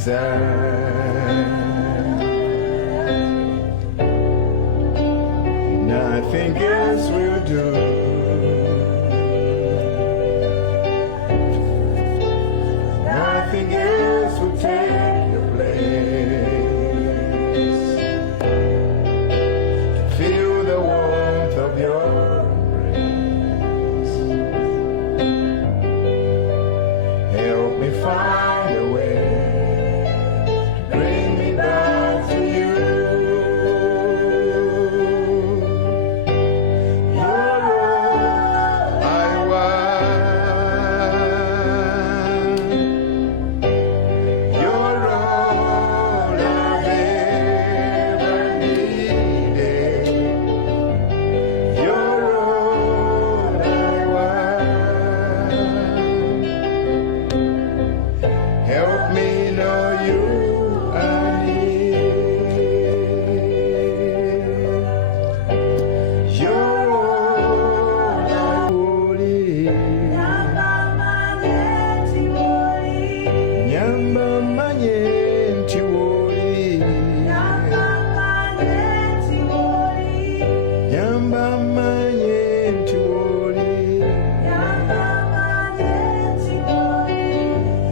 desire. Nothing else will do. Nothing else will take your place. To feel the warmth of your embrace. Help me find a way to bring me back to you. You're all I want. You're all I've ever needed. You're all I want. Help me know you I need. You're all I need. Nyamba manyenti woli. Nyamba manyenti woli.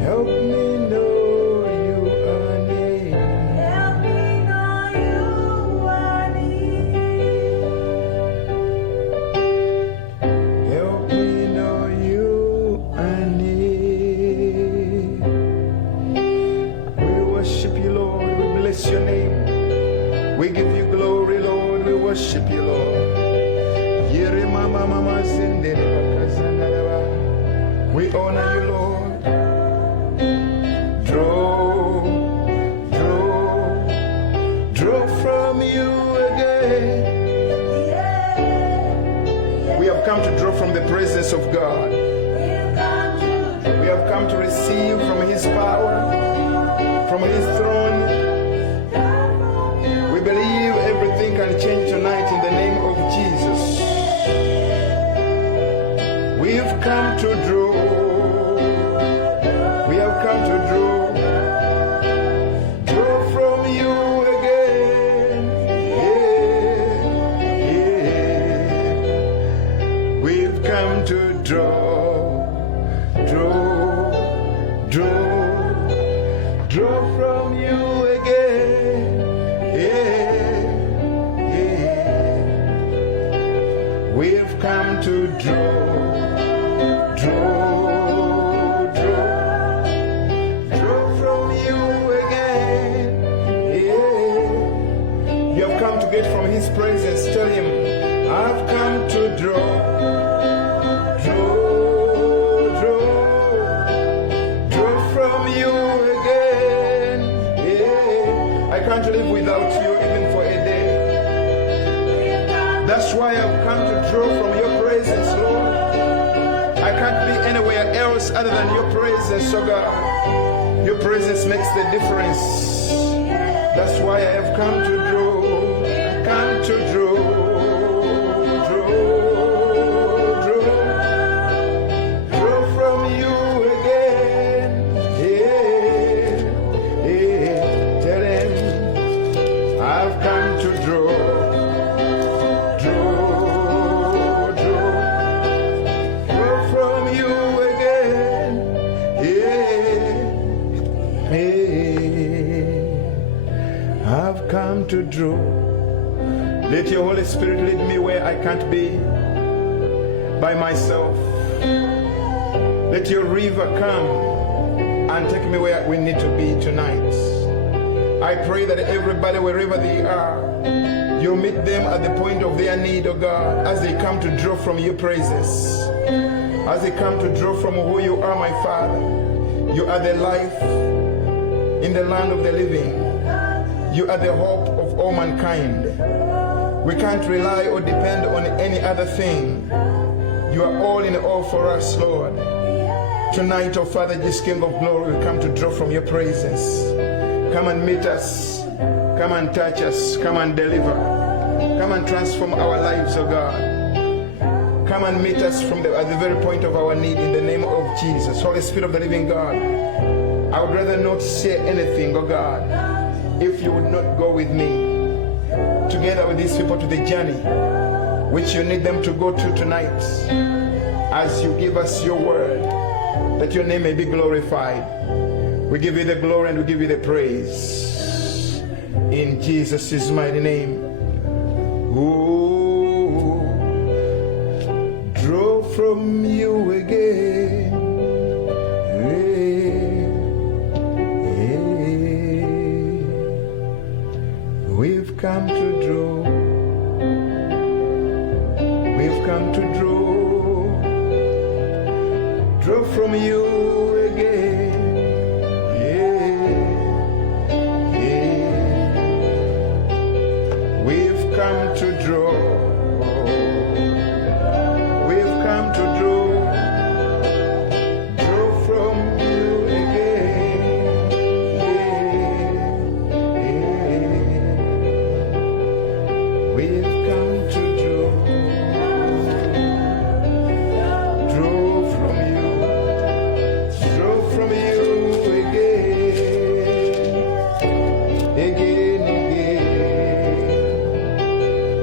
Help me know you I need. Help me know you I need. We worship you, Lord. We bless your name. We give you glory, Lord. We worship you, Lord. Yere mama mama zindere bakazanara. We honor you, Lord. Draw from you again. We have come to draw from the presence of God. We have come to receive from his power, from his throne. We believe everything can change tonight in the name of Jesus. We've come to draw. We have come to draw. Draw from you again. Yeah. We've come to draw. Draw from you again. Yeah. We've come to draw from you again. Yeah. You have come to get from his presence. Tell him, I've come to draw from you again. Yeah. I can't live without you even for a day. That's why I've come to draw from your presence, Lord. I can't be anywhere else other than your presence, oh God. Your presence makes the difference. That's why I have come to draw. Come to draw from you again. Yeah. Tell him I've come to draw from you again. Yeah. I've come to draw. Let your Holy Spirit lead me where I can't be by myself. Let your river come and take me where we need to be tonight. I pray that everybody, wherever they are, you meet them at the point of their need, oh God, as they come to draw from your praises, as they come to draw from who you are, my Father. You are the life in the land of the living. You are the hope of all mankind. We can't rely or depend on any other thing. You are all in all for us, Lord. Tonight, oh Father, Jesus, King of glory, we come to draw from your presence. Come and meet us. Come and touch us. Come and deliver. Come and transform our lives, oh God. Come and meet us at the very point of our need in the name of Jesus. Holy Spirit of the living God, I would rather not say anything, oh God, if you would not go with me together with these people to the journey which you need them to go to tonight, as you give us your word, that your name may be glorified. We give you the glory and we give you the praise in Jesus' mighty name. Who draw from you again? We've come to draw. We've come to draw from you again. We've come to draw. We've come to draw from you again. We've come to draw from you again.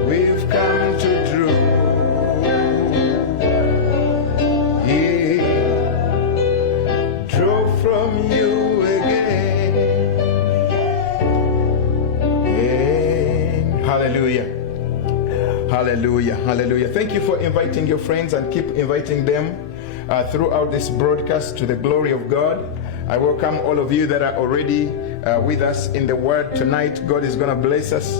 We've come to draw, draw from you again. Hallelujah. Hallelujah. Hallelujah. Thank you for inviting your friends and keep inviting them throughout this broadcast to the glory of God. I welcome all of you that are already with us in the word tonight. God is going to bless us.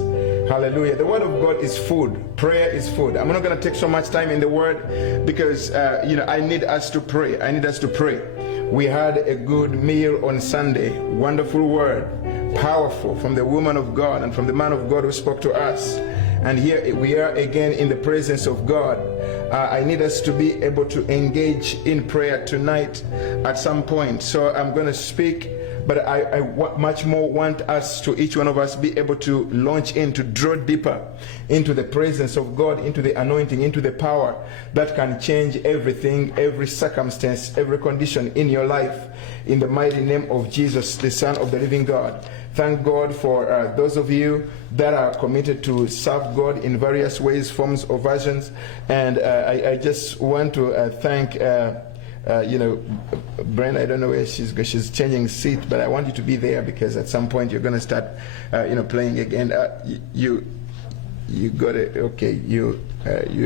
Hallelujah. The word of God is food. Prayer is food. I'm not going to take so much time in the word because, I need us to pray. I need us to pray. We had a good meal on Sunday. Wonderful word. Powerful from the woman of God and from the man of God who spoke to us. And here we are again in the presence of God. I need us to be able to engage in prayer tonight at some point. So I'm going to speak, but I much more want us to, each one of us, be able to launch in, to draw deeper into the presence of God, into the anointing, into the power that can change everything, every circumstance, every condition in your life. In the mighty name of Jesus, the Son of the living God. Thank God for those of you that are committed to serve God in various ways, forms or versions. And I just want to thank, Brenda, I don't know where she's changing seat, but I want you to be there because at some point you're going to start, playing again. You got it. Okay, you're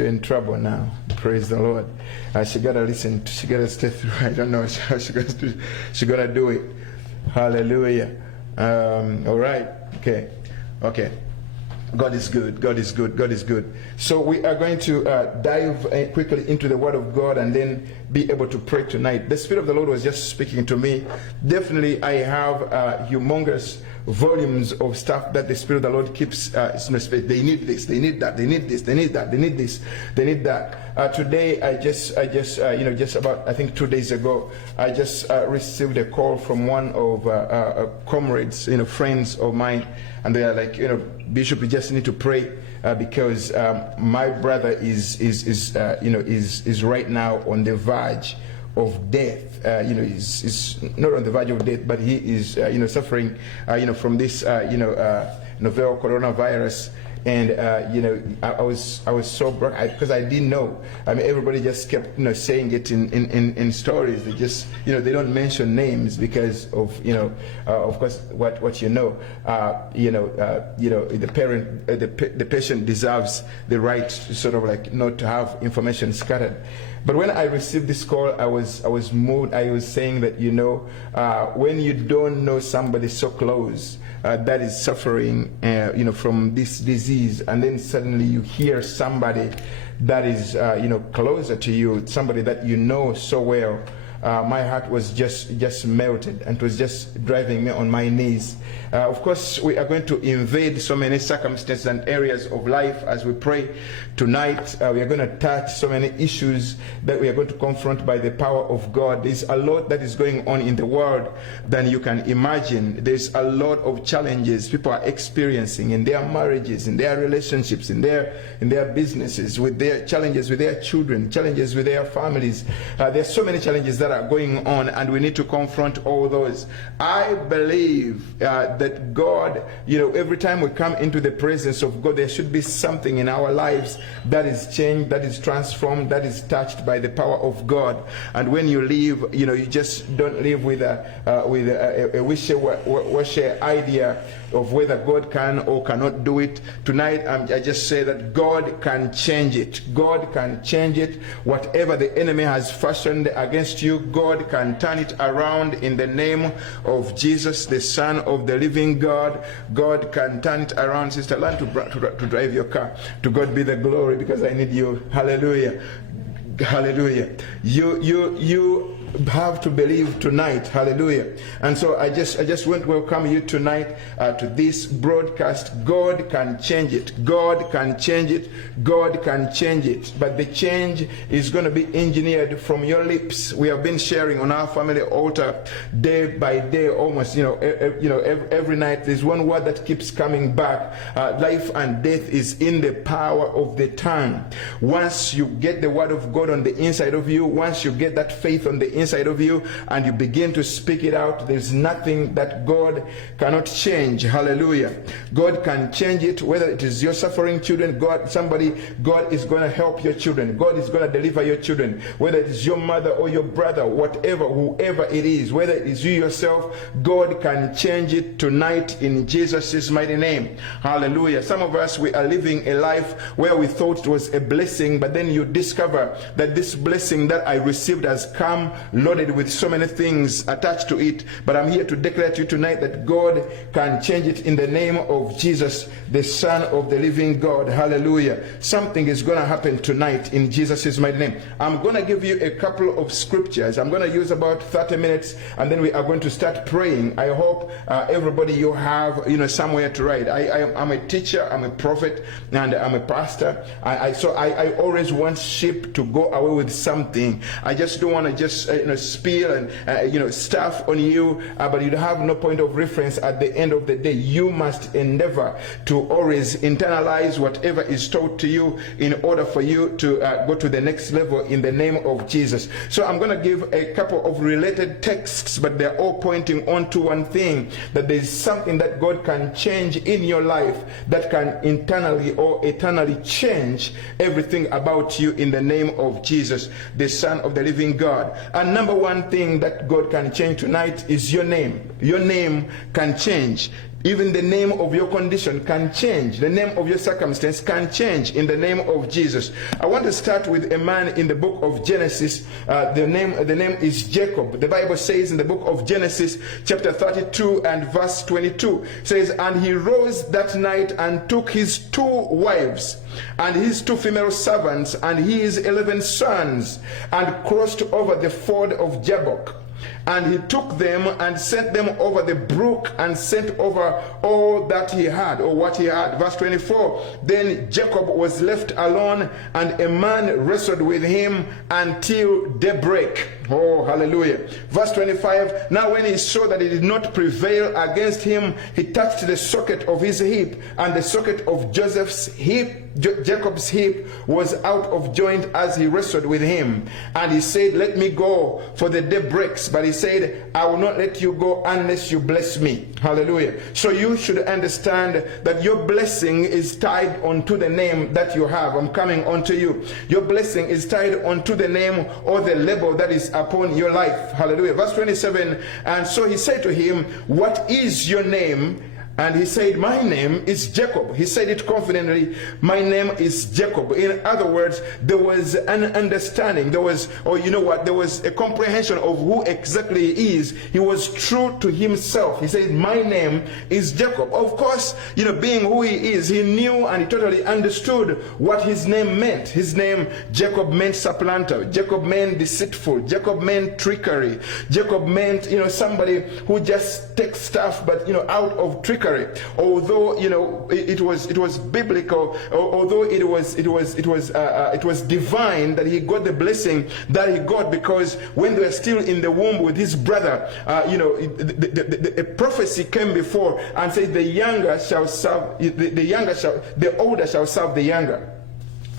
in trouble now. Praise the Lord. She got to listen. She got to stay through. I don't know how she got to do it. Hallelujah. All right. Okay. God is good. God is good. God is good. So we are going to dive quickly into the Word of God and then be able to pray tonight. The Spirit of the Lord was just speaking to me. Definitely, I have humongous volumes of stuff that the Spirit of the Lord keeps. They need this. They need that. They need this. They need that. They need this. They need that. Today, I just about, I think 2 days ago, I just received a call from one of comrades, friends of mine, and they are like, Bishop, we just need to pray because my brother is right now on the verge of death. He's not on the verge of death, but he is, suffering, from this, novel coronavirus. And I was so broke because I didn't know. I mean, everybody just kept saying it in stories. They just they don't mention names because of of course what the parent the patient deserves the right to sort of like not to have information scattered. But when I received this call, I was moved. I was saying that when you don't know somebody so close that is suffering from this disease, and then suddenly you hear somebody that is closer to you, somebody that you know so well, my heart was just melted, and it was just driving me on my knees. Of course, we are going to invade so many circumstances and areas of life as we pray tonight. We are going to touch so many issues that we are going to confront by the power of God. There's a lot that is going on in the world than you can imagine. There's a lot of challenges people are experiencing in their marriages, in their relationships, in their businesses, with their challenges with their children, challenges with their families. There's so many challenges that that are going on, and we need to confront all those. I believe that God, every time we come into the presence of God, there should be something in our lives that is changed, that is transformed, that is touched by the power of God. And when you leave, you just don't live with a wishy-washy idea of whether God can or cannot do it. Tonight, I just say that God can change it. God can change it. Whatever the enemy has fashioned against you, God can turn it around in the name of Jesus, the Son of the living God. God can turn it around. Sister, learn to drive your car. To God be the glory, because I need you. Hallelujah. Hallelujah. You have to believe tonight. Hallelujah. And so I just want to welcome you tonight to this broadcast. God can change it. God can change it. God can change it. But the change is going to be engineered from your lips. We have been sharing on our family altar day by day, almost every night. There's one word that keeps coming back. Life and death is in the power of the tongue. Once you get the word of God on the inside of you, once you get that faith on the inside of you and you begin to speak it out, there's nothing that God cannot change. Hallelujah. God can change it, whether it is your suffering children, God is going to help your children. God is going to deliver your children, whether it is your mother or your brother, whoever it is, whether it is you yourself, God can change it tonight in Jesus' mighty name. Hallelujah. Some of us, we are living a life where we thought it was a blessing, but then you discover that this blessing that I received has come loaded with so many things attached to it. But I'm here to declare to you tonight that God can change it in the name of Jesus, the Son of the living God. Hallelujah. Something is going to happen tonight in Jesus' mighty name. I'm going to give you a couple of scriptures. I'm going to use about 30 minutes, and then we are going to start praying. I hope everybody, you have somewhere to write. I'm a teacher, I'm a prophet, and I'm a pastor. So I always want sheep to go away with something. I just don't want to just spill and stuff on you, but you have no point of reference at the end of the day. You must endeavor to always internalize whatever is taught to you in order for you to go to the next level in the name of Jesus. So I'm going to give a couple of related texts, but they're all pointing on to one thing, that there's something that God can change in your life that can internally or eternally change everything about you in the name of Jesus, the Son of the living God. And number one thing that God can change tonight is your name. Your name can change. Even the name of your condition can change. The name of your circumstance can change in the name of Jesus. I want to start with a man in the book of Genesis. The name is Jacob. The Bible says in the book of Genesis chapter 32 and verse 22 says, "And he rose that night and took his 2 wives and his 2 female servants and his 11 sons and crossed over the ford of Jabbok. And he took them and sent them over the brook and sent over all that he had, or what he had." Verse 24, "Then Jacob was left alone, and a man wrestled with him until daybreak." Oh, hallelujah. Verse 25, "Now when he saw that he did not prevail against him, he touched the socket of his hip, and the socket of Jacob's hip was out of joint as he wrestled with him. And he said, 'Let me go, for the day breaks.' But he said, 'I will not let you go unless you bless me.'" Hallelujah. So you should understand that your blessing is tied onto the name that you have. I'm coming onto you. Your blessing is tied onto the name or the label that is upon your life. Hallelujah. Verse 27, "And so he said to him, 'What is your name?' And he said, 'My name is Jacob.'" He said it confidently, "My name is Jacob." In other words, there was an understanding. There was a comprehension of who exactly he is. He was true to himself. He said, "My name is Jacob." Of course, being who he is, he knew and he totally understood what his name meant. His name, Jacob, meant supplanter. Jacob meant deceitful. Jacob meant trickery. Jacob meant, somebody who just takes stuff, but, out of trickery. Although it was biblical, although it was divine that he got the blessing that he got, because when they were still in the womb with his brother, a prophecy came before and said, the older shall serve the younger.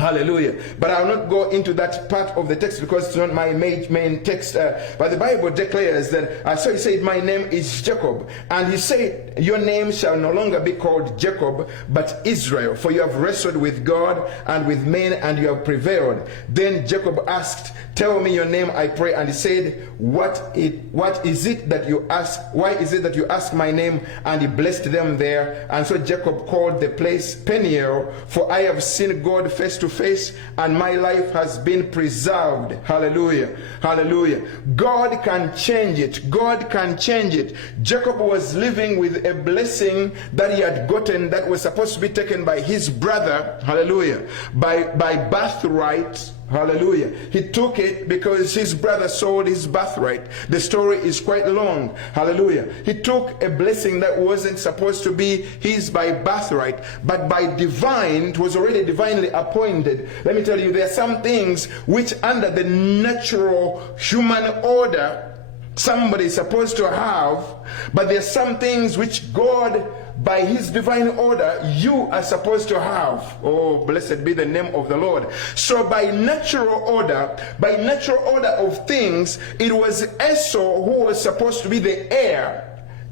Hallelujah. But I'll not go into that part of the text because it's not my main text. But the Bible declares that, so he said, my name is Jacob. And he said, your name shall no longer be called Jacob, but Israel. For you have wrestled with God and with men, and you have prevailed. Then Jacob asked, tell me your name, I pray. And he said, what is it that you ask? Why is it that you ask my name? And he blessed them there. And so Jacob called the place Peniel, for I have seen God face to face, and my life has been preserved. Hallelujah. Hallelujah. God can change it. God can change it. Jacob was living with a blessing that he had gotten that was supposed to be taken by his brother. Hallelujah. By birthright. Hallelujah. He took it because his brother sold his birthright. The story is quite long. Hallelujah. He took a blessing that wasn't supposed to be his by birthright, but by divine, it was already divinely appointed. Let me tell you, there are some things which under the natural human order somebody is supposed to have, but there are some things which God, by his divine order, you are supposed to have. Oh, blessed be the name of the Lord. So by natural order of things, it was Esau who was supposed to be the heir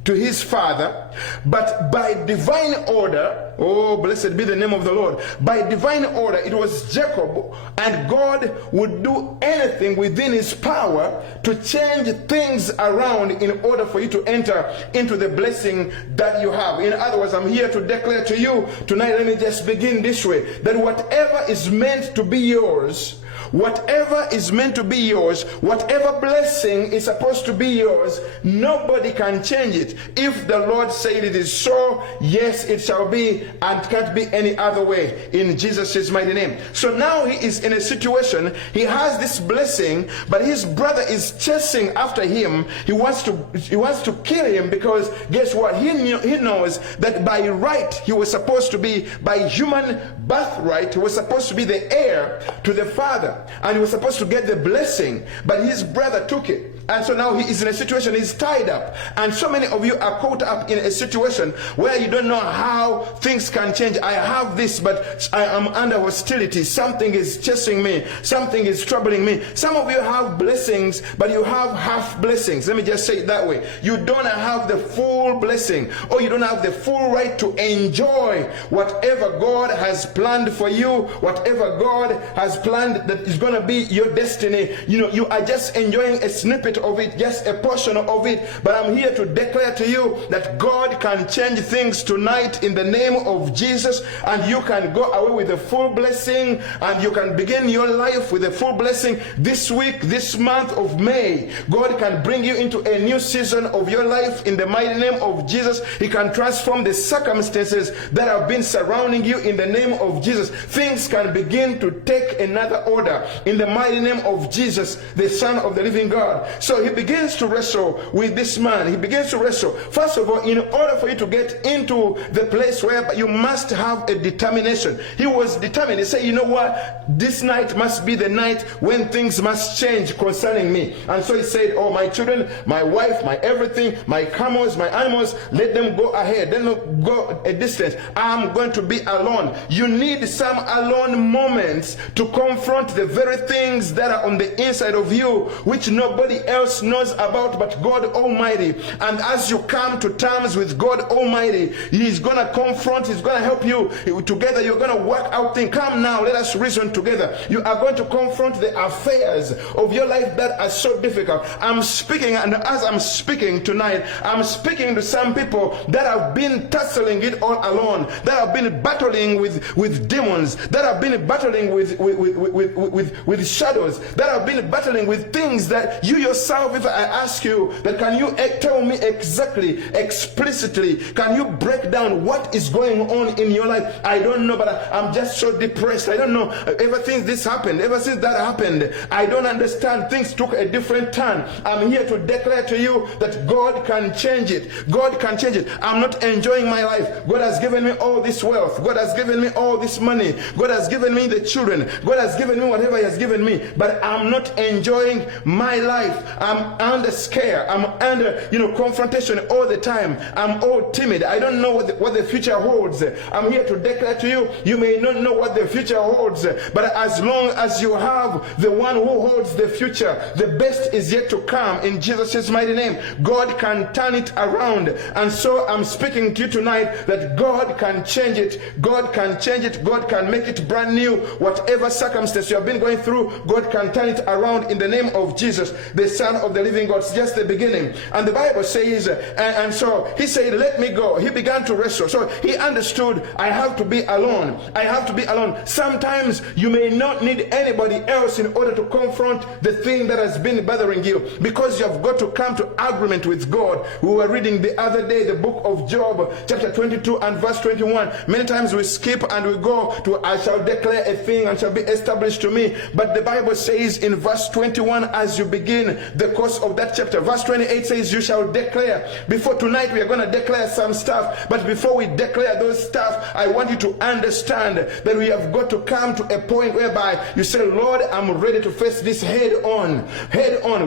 to his father, but by divine order, oh, blessed be the name of the Lord, by divine order, it was Jacob, and God would do anything within his power to change things around in order for you to enter into the blessing that you have. In other words, I'm here to declare to you tonight, let me just begin this way, that whatever is meant to be yours, whatever is meant to be yours, whatever blessing is supposed to be yours, nobody can change it. If the Lord said it is so, yes, it shall be, and can't be any other way, in Jesus' mighty name. So now he is in a situation, he has this blessing, but his brother is chasing after him. He wants to kill him, because guess what? He knows that by right he was supposed to be, by human birthright, he was supposed to be the heir to the father, and he was supposed to get the blessing, but his brother took it. And so now he is in a situation, he's tied up. And so many of you are caught up in a situation where you don't know how things can change. I have this, but I am under hostility. Something is chasing me. Something is troubling me. Some of you have blessings, but you have half blessings. Let me just say it that way. You don't have the full blessing, or you don't have the full right to enjoy whatever God has planned for you, whatever God has planned that is going to be your destiny. You know, you are just enjoying a snippet of it, just a portion of it. But I'm here to declare to you that God can change things tonight in the name of Jesus, and you can go away with a full blessing, and you can begin your life with a full blessing this week, this month of May. God can bring you into a new season of your life in the mighty name of Jesus. He can transform the circumstances that have been surrounding you in the name of Jesus. Things can begin to take another order in the mighty name of Jesus, the Son of the living God. So he begins to wrestle with this man. He begins to wrestle. First of all, in order for you to get into the place where you must have a determination. He was determined. He said, you know what? This night must be the night when things must change concerning me. And so he said, oh, my children, my wife, my everything, my camels, my animals, let them go ahead. Let them go a distance. I'm going to be alone. You need some alone moments to confront the very things that are on the inside of you, which nobody else knows about but God Almighty. And as you come to terms with God Almighty, He's going to confront, He's going to help you. Together you're going to work out things. Come now, let us reason together. You are going to confront the affairs of your life that are so difficult. I'm speaking, and as I'm speaking tonight, I'm speaking to some people that have been tussling it all alone, that have been battling with demons, that have been battling with shadows, that have been battling with things that you yourself, if I ask you, that can you tell me exactly, explicitly, can you break down what is going on in your life? I don't know, but I'm just so depressed. I don't know. Ever since this happened, ever since that happened, I don't understand. Things took a different turn. I'm here to declare to you that God can change it. God can change it. I'm not enjoying my life. God has given me all this wealth. God has given me all this money. God has given me the children. God has given me whatever he has given me, but I'm not enjoying my life. I'm under scare. I'm under, confrontation all the time. I'm all timid. I don't know what the future holds. I'm here to declare to you, you may not know what the future holds, but as long as you have the one who holds the future, the best is yet to come in Jesus' mighty name. God can turn it around. And so I'm speaking to you tonight that God can change it. God can change it. God can make it brand new. Whatever circumstance you have been going through, God can turn it around in the name of Jesus, the Son of the living God. It's just the beginning. And the Bible says, and so he said, let me go. He began to wrestle. So he understood, I have to be alone. I have to be alone. Sometimes you may not need anybody else in order to confront the thing that has been bothering you, because you have got to come to agreement with God. We were reading the other day the book of Job, chapter 22 and verse 21. Many times we skip and we go to, I shall declare a thing and shall be established to me. But the Bible says in verse 21, as you begin the course of that chapter, verse 28 says, you shall declare. Before tonight we are going to declare some stuff, but before we declare those stuff, I want you to understand that we have got to come to a point whereby you say, Lord, I'm ready to face this head on.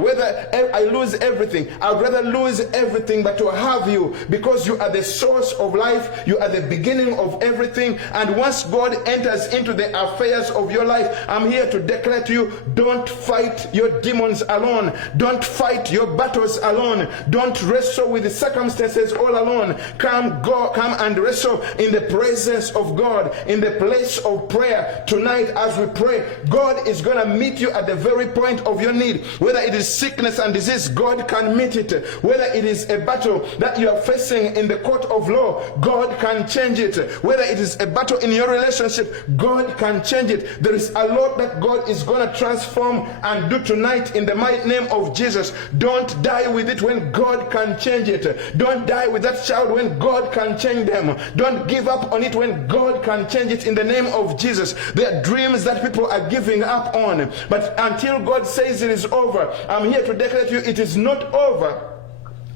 Whether I lose everything, I'd rather lose everything but to have you, because you are the source of life. You are the beginning of everything. And once God enters into the affairs of your life, I'm here to declare to you, don't fight your demons alone. Don't fight your battles alone. Don't wrestle with the circumstances all alone. Come and wrestle in the presence of God, in the place of prayer. Tonight as we pray, God is going to meet you at the very point of your need. Whether it is sickness and disease, God can meet it. Whether it is a battle that you are facing in the court of law, God can change it. Whether it is a battle in your relationship, God can change it. There is a lot that God is going to transform and do tonight in the mighty name of Jesus. Don't die with it when God can change it. Don't die with that child when God can change them. Don't give up on it when God can change it in the name of Jesus. There are dreams that people are giving up on, but until God says it is over, I'm here to declare to you, it is not over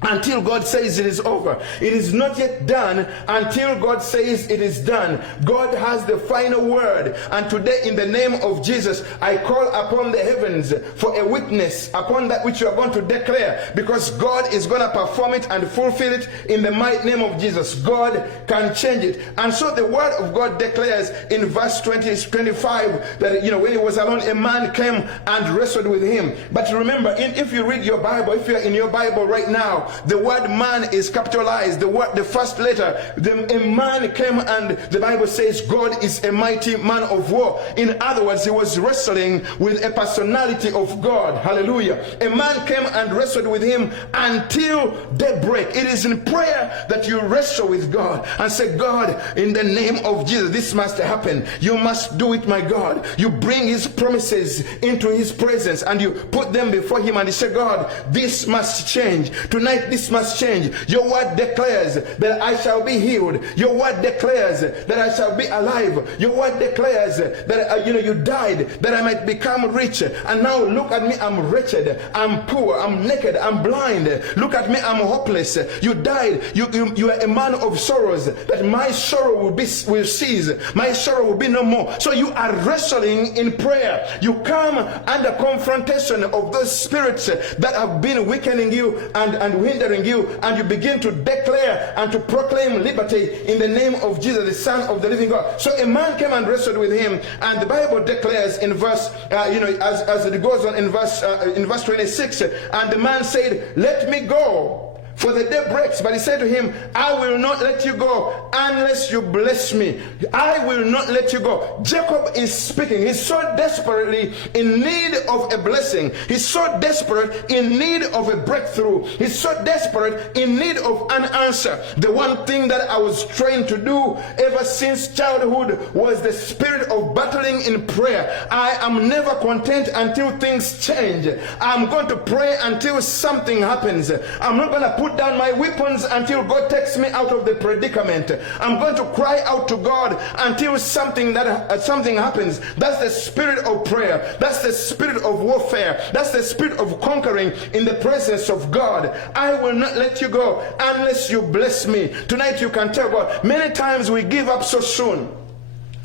until God says it is over. It is not yet done until God says it is done. God has the final word. And today, in the name of Jesus, I call upon the heavens for a witness upon that which you are going to declare, because God is going to perform it and fulfill it in the mighty name of Jesus. God can change it. And so the word of God declares in verse 25 that, when he was alone, a man came and wrestled with him. But remember, if you read your Bible, if you're in your Bible right now, the word man is capitalized. The first letter, a man came, and the Bible says God is a mighty man of war. In other words, he was wrestling with a personality of God. Hallelujah. A man came and wrestled with him until daybreak. It is in prayer that you wrestle with God and say, God, in the name of Jesus, this must happen. You must do it, my God. You bring his promises into his presence and you put them before him, and you say, God, this must change. Tonight, this must change. Your word declares that I shall be healed. Your word declares that I shall be alive. Your word declares that you died that I might become rich, and now look at me, I'm wretched, I'm poor, I'm naked, I'm blind. Look at me, I'm hopeless. You died. You are a man of sorrows, that my sorrow will cease. My sorrow will be no more. So you are wrestling in prayer. You come under confrontation of those spirits that have been weakening you and hindering you, and you begin to declare and to proclaim liberty in the name of Jesus, the Son of the living God. So a man came and wrestled with him, and the Bible declares in verse, as it goes on in verse 26, and the man said, let me go, for the day breaks. But he said to him, I will not let you go unless you bless me. I will not let you go. Jacob is speaking. He's so desperately in need of a blessing. He's so desperate in need of a breakthrough. He's so desperate in need of an answer. The one thing that I was trained to do ever since childhood was the spirit of battling in prayer. I am never content until things change. I'm going to pray until something happens. I'm not going to put down my weapons until God takes me out of the predicament. I'm going to cry out to God until something happens. That's the spirit of prayer. That's the spirit of warfare. That's the spirit of conquering in the presence of God. I will not let you go unless you bless me. Tonight you can tell God, many times we give up so soon.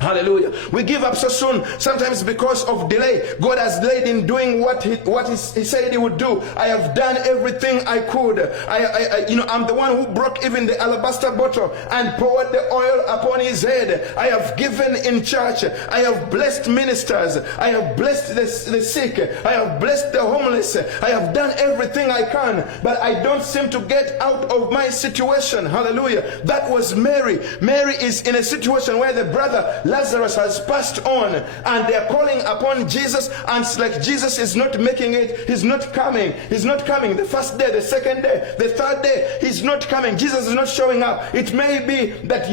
Hallelujah. We give up so soon, sometimes because of delay. God has delayed in doing what he said he would do. I have done everything I could. I'm the one who broke even the alabaster bottle and poured the oil upon his head. I have given in church. I have blessed ministers. I have blessed the sick. I have blessed the homeless. I have done everything I can, but I don't seem to get out of my situation. Hallelujah. That was Mary. Mary is in a situation where the brother Lazarus has passed on, and they are calling upon Jesus, and it's like Jesus is not making it. He's not coming. He's not coming. The first day, the second day, the third day, he's not coming. Jesus is not showing up. It may be that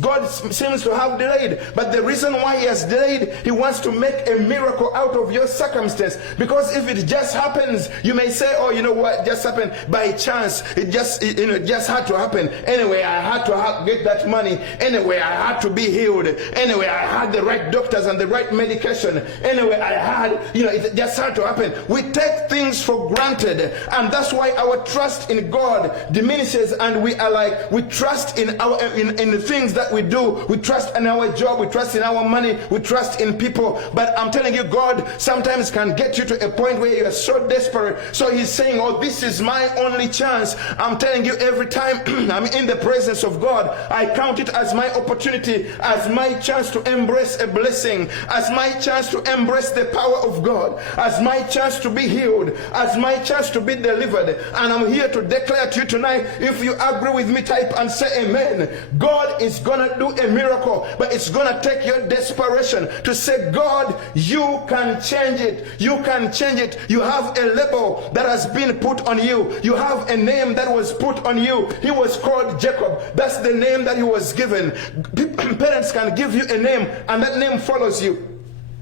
God seems to have delayed, but the reason why he has delayed, he wants to make a miracle out of your circumstance. Because if it just happens, you may say, oh, you know what, just happened by chance. It just had to happen. Anyway, I had to get that money. Anyway, I had to be healed. Anyway, I had the right doctors and the right medication. Anyway, I had, it just had to happen. We take things for granted, and that's why our trust in God diminishes, and we are like, we trust in the things that we do. We trust in our job. We trust in our money. We trust in people. But I'm telling you, God sometimes can get you to a point where you are so desperate. So he's saying, oh, this is my only chance. I'm telling you, every time I'm in the presence of God, I count it as my opportunity, as my chance to embrace a blessing, as my chance to embrace the power of God, as my chance to be healed, as my chance to be delivered. And I'm here to declare to you tonight, if you agree with me, type and say amen. God is going to do a miracle, but it's going to take your desperation to say, God, you can change it. You can change it. You have a label that has been put on you. You have a name that was put on you. He was called Jacob. That's the name that he was given. Parents can give you a name, and that name follows you.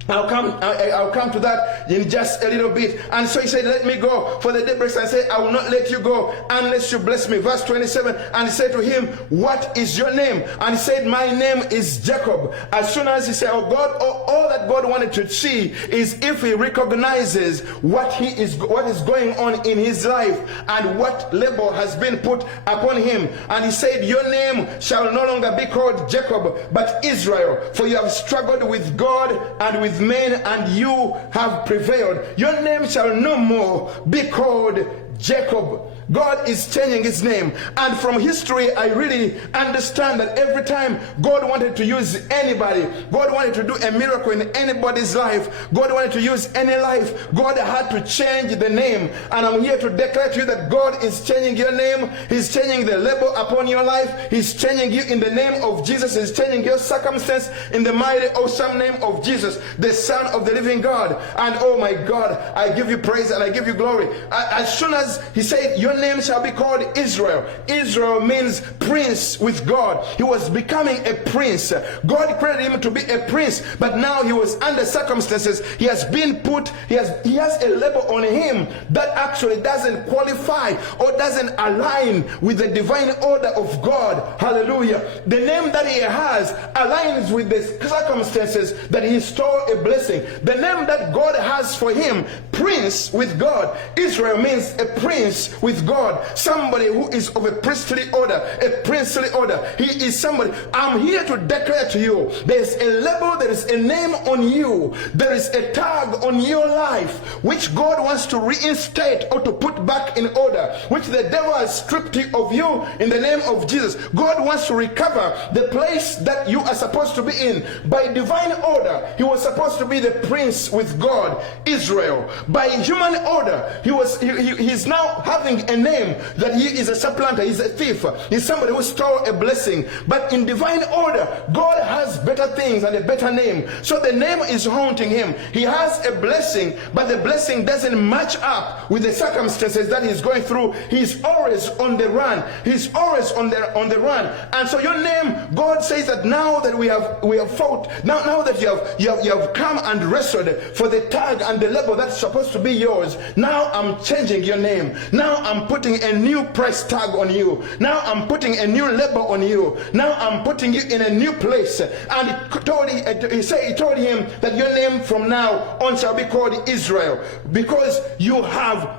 I'll come to that in just a little bit. And so he said, let me go. For the day breaks, and said, I will not let you go unless you bless me. Verse 27, and he said to him, what is your name? And he said, my name is Jacob. As soon as he said, oh God, all that God wanted to see is if he recognizes what is going on in his life and what label has been put upon him. And he said, your name shall no longer be called Jacob, but Israel, for you have struggled with God and with men, and you have prevailed. Your name shall no more be called Jacob. God is changing his name. And from history, I really understand that every time God wanted to use anybody, God wanted to do a miracle in anybody's life, God wanted to use any life, God had to change the name. And I'm here to declare to you that God is changing your name. He's changing the label upon your life. He's changing you in the name of Jesus. He's changing your circumstance in the mighty, awesome name of Jesus, the Son of the living God. And oh my God, I give you praise and I give you glory. As soon as he said, your name shall be called Israel. Israel means prince with God. He was becoming a prince. God created him to be a prince, but now he was under circumstances. He has been put, he has a label on him that actually doesn't qualify or doesn't align with the divine order of God. Hallelujah. The name that he has aligns with the circumstances that he stole a blessing. The name that God has for him, prince with God. Israel means a prince with God. Somebody who is of a priestly order, a princely order. He is somebody. I'm here to declare to you, there's a label, there is a name on you, there is a tag on your life, which God wants to reinstate or to put back in order, which the devil has stripped of you in the name of Jesus. God wants to recover the place that you are supposed to be in. By divine order, he was supposed to be the prince with God, Israel. By human order, he's now having a name that he is a supplanter, he's a thief, he's somebody who stole a blessing. But in divine order, God has better things and a better name. So the name is haunting him. He has a blessing, but the blessing doesn't match up with the circumstances that he's going through. He's always on the run. He's always on the run. And so your name, God says that now that we have fought, now that you have come and wrestled for the tag and the label that's supposed to be yours, now I'm changing your name. Now I'm putting a new price tag on you. Now I'm putting a new label on you. Now I'm putting you in a new place. And he told him that your name from now on shall be called Israel, because you have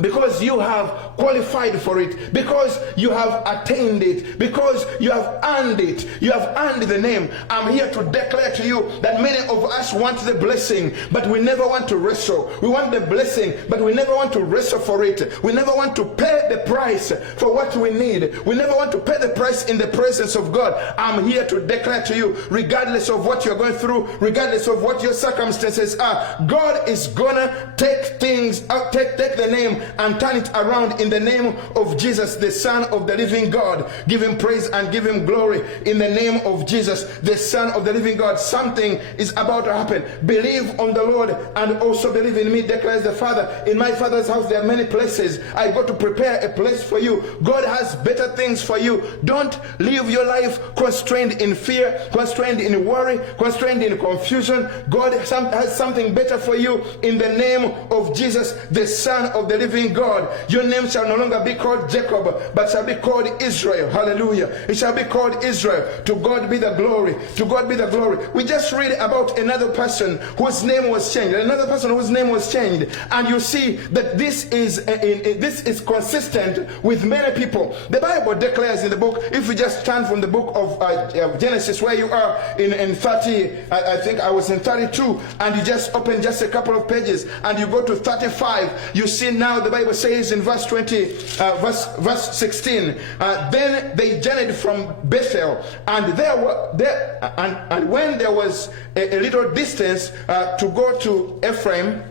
because you have qualified for it, because you have attained it, because you have earned it, you have earned the name. I'm here to declare to you that many of us want the blessing, but we never want to wrestle. We want the blessing, but we never want to wrestle for it. We never want to pay the price for what we need. We never want to pay the price in the presence of God. I'm here to declare to you, regardless of what you're going through, regardless of what your circumstances are, God is gonna take things out, take the name and turn it around in the name of Jesus, the Son of the living God. Give him praise and give him glory in the name of Jesus, the Son of the living God. Something is about to happen. Believe on the Lord and also believe in me, declares the Father. In my Father's house there are many places. I go to prepare a place for you. God has better things for you. Don't live your life constrained in fear, constrained in worry, constrained in confusion. God has something better for you in the name of Jesus, the Son of the living God. Your name shall no longer be called Jacob, but shall be called Israel. Hallelujah. It shall be called Israel. To God be the glory. To God be the glory. We just read about another person whose name was changed. Another person whose name was changed. And you see that this is consistent with many people. The Bible declares in the book, if you just turn from the book of Genesis, where you are in 30, I think I was in 32, and you just open just a couple of pages and you go to 35, you see now the Bible says in verse 20, verse 16, then they journeyed from Bethel, and when there was a little distance to go to Ephraim,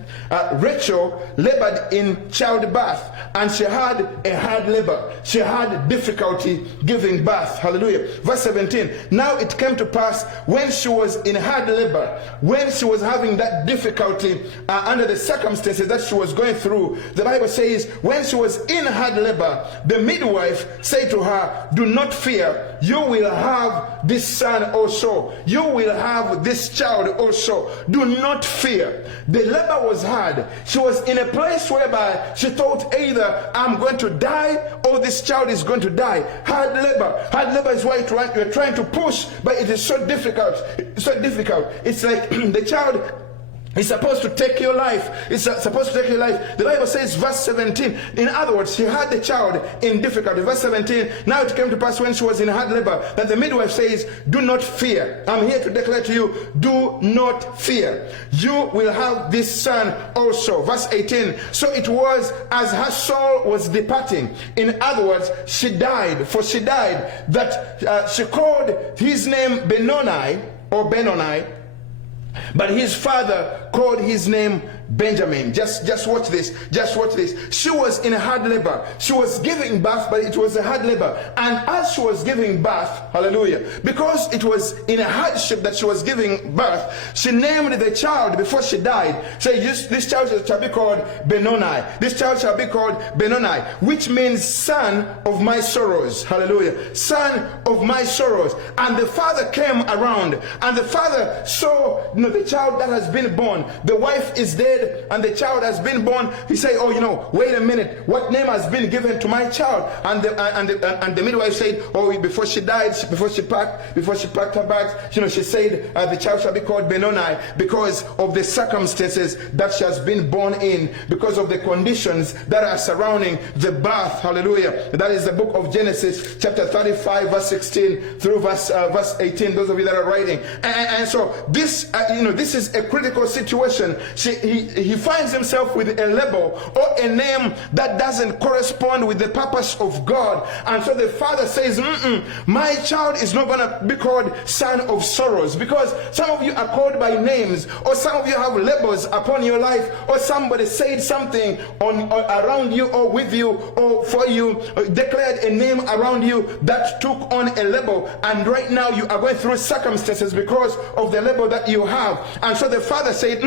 Rachel labored in childbirth, and she had a hard labor. She had difficulty giving birth. Hallelujah. Verse 17. Now it came to pass when she was in hard labor, when she was having that difficulty under the circumstances that she was going through, the Bible says when she was in hard labor, the midwife said to her, do not fear, you will have this son also. You will have this child also. Do not fear. The labor was hard. She was in a place whereby she thought either I'm going to die or this child is going to die. Hard labor. Hard labor is why you're trying to push, but it is so difficult. So difficult. It's like the child is supposed to take your life. It's supposed to take your life. The Bible says, verse 17. In other words, she had the child in difficulty. Verse 17. Now it came to pass when she was in hard labor that the midwife says, do not fear. I'm here to declare to you, do not fear. You will have this son also. Verse 18. So it was as her soul was departing. In other words, she died. For she died, that she called his name Benoni, or Benoni, but his father called his name Benjamin. Just watch this. Just watch this. She was in a hard labor. She was giving birth, but it was a hard labor. And as she was giving birth, hallelujah, because it was in a hardship that she was giving birth, she named the child before she died. Say, this child shall be called Benoni. This child shall be called Benoni, which means son of my sorrows. Hallelujah. Son of my sorrows. And the father came around, and the father saw, the child that has been born. The wife is dead and the child has been born. He said, oh, wait a minute, what name has been given to my child? And the midwife said, oh, before she died, before she packed her bags, she said the child shall be called Benoni, because of the circumstances that she has been born in, because of the conditions that are surrounding the birth. Hallelujah. That is the book of Genesis chapter 35 verse 16 through verse 18, those of you that are writing. And so this this is a critical situation. He finds himself with a label or a name that doesn't correspond with the purpose of God. And so the father says, my child is not going to be called son of sorrows, because some of you are called by names, or some of you have labels upon your life, or somebody said something around you or with you or for you, declared a name around you that took on a label, and right now you are going through circumstances because of the label that you have. And so the father said,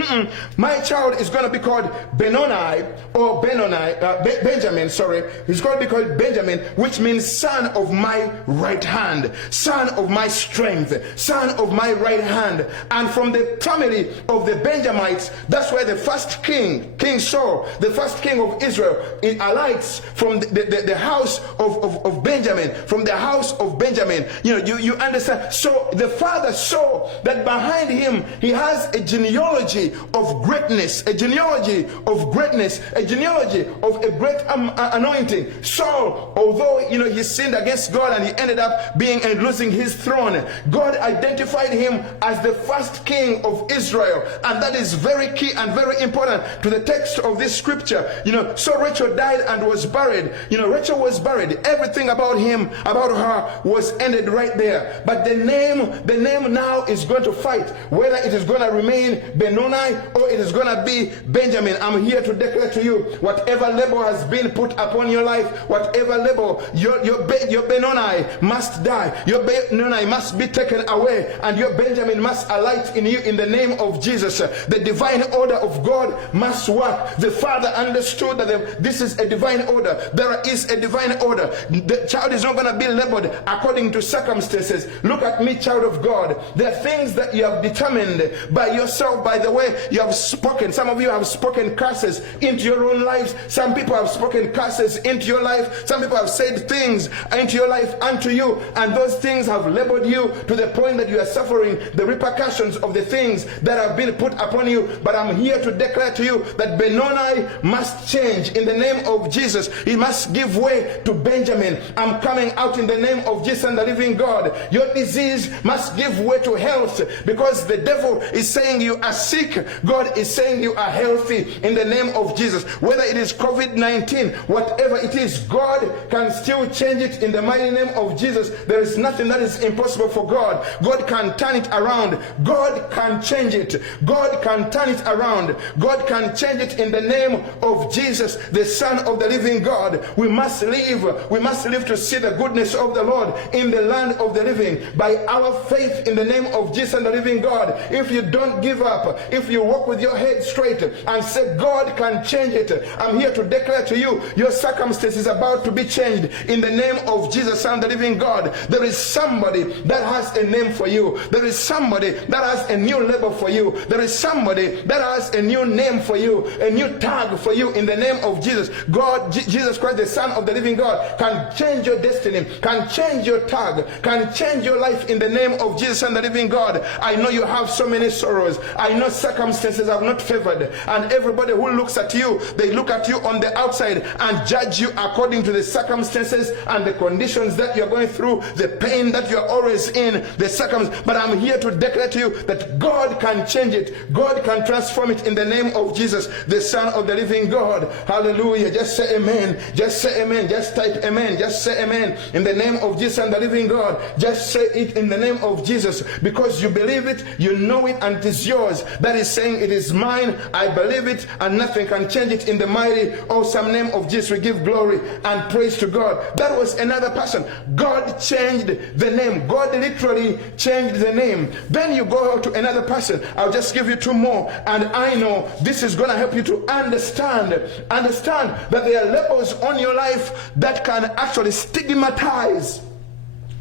my child is going to be called Benoni, or Benjamin, sorry. He's going to be called Benjamin, which means son of my right hand, son of my strength, son of my right hand. And from the family of the Benjamites, that's where the first king, King Saul, the first king of Israel, it alights from the house of Benjamin. Benjamin, from the house of Benjamin. You understand? So the father saw that behind him, he has a genealogy of greatness, a genealogy of greatness, a genealogy of a great anointing. Saul, although he sinned against God and he ended up being and losing his throne, God identified him as the first king of Israel, and that is very key and very important to the text of this scripture. So Rachel died and was buried. Rachel was buried. Everything about her was ended right there. But the name now is going to fight whether it is going to remain Benoni or it is going to be Benjamin. I'm here to declare to you, whatever label has been put upon your life, whatever label, your Benoni must die. Your Benoni must be taken away, and your Benjamin must alight in you in the name of Jesus. The divine order of God must work. The father understood that this is a divine order. There is a divine order. The child is not going to be labeled according to circumstances. Look at me, child of God. There are things that you have determined by yourself, by the way you have spoken. Some of you have spoken curses into your own lives. Some people have spoken curses into your life. Some people have said things into your life unto you, and those things have labeled you to the point that you are suffering the repercussions of the things that have been put upon you. But I'm here to declare to you that Benoni must change in the name of Jesus. He must give way to Benjamin. I'm coming out in the name of Jesus and the living God. Your disease must give way to health, because the devil is saying you are sick. God is saying you are healthy in the name of Jesus. Whether it is COVID-19, whatever it is, God can still change it in the mighty name of Jesus. There is nothing that is impossible for God. God can turn it around. God can change it. God can turn it around. God can change it in the name of Jesus, the Son of the living God. We must live. We must live to see the goodness of the Lord in the land of the living by our faith in the name of Jesus and the living God. If you don't give up, if you walk with your head straight and say God can change it, I'm here to declare to you, your circumstance is about to be changed in the name of Jesus and the living God. There is somebody that has a name for you. There is somebody that has a new label for you. There is somebody that has a new name for you, a new tag for you in the name of Jesus. God, Jesus Christ, the Son of the living God, can change your destiny, can change your tag, can change your life in the name of Jesus and the living God. I know you have so many sorrows. I know circumstances have not favored, and everybody who looks at you, they look at you on the outside and judge you according to the circumstances and the conditions that you're going through, the pain that you're always in, the circumstances. But I'm here to declare to you that God can change it. God can transform it in the name of Jesus, the Son of the living God. Hallelujah. Just say amen. Just say amen. Just type amen. Just say amen in the name of Jesus and the living God. Just say it in the name of Jesus, because you believe it, you know it, and it is yours. That is saying it is mine. I believe it, and nothing can change it in the mighty, awesome name of Jesus. We give glory and praise to God. That was another person. God changed the name. God literally changed the name. Then you go to another person. I'll just give you two more, and I know this is going to help you to understand that there are labels on your life that can actually stigmatize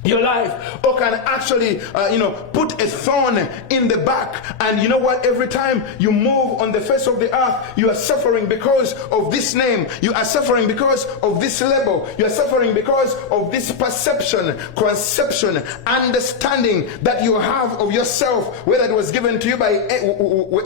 your life, or can actually put a thorn in the back. And you know what? Every time you move on the face of the earth, you are suffering because of this name. You are suffering because of this label. You are suffering because of this perception, conception, understanding that you have of yourself, whether it was given to you by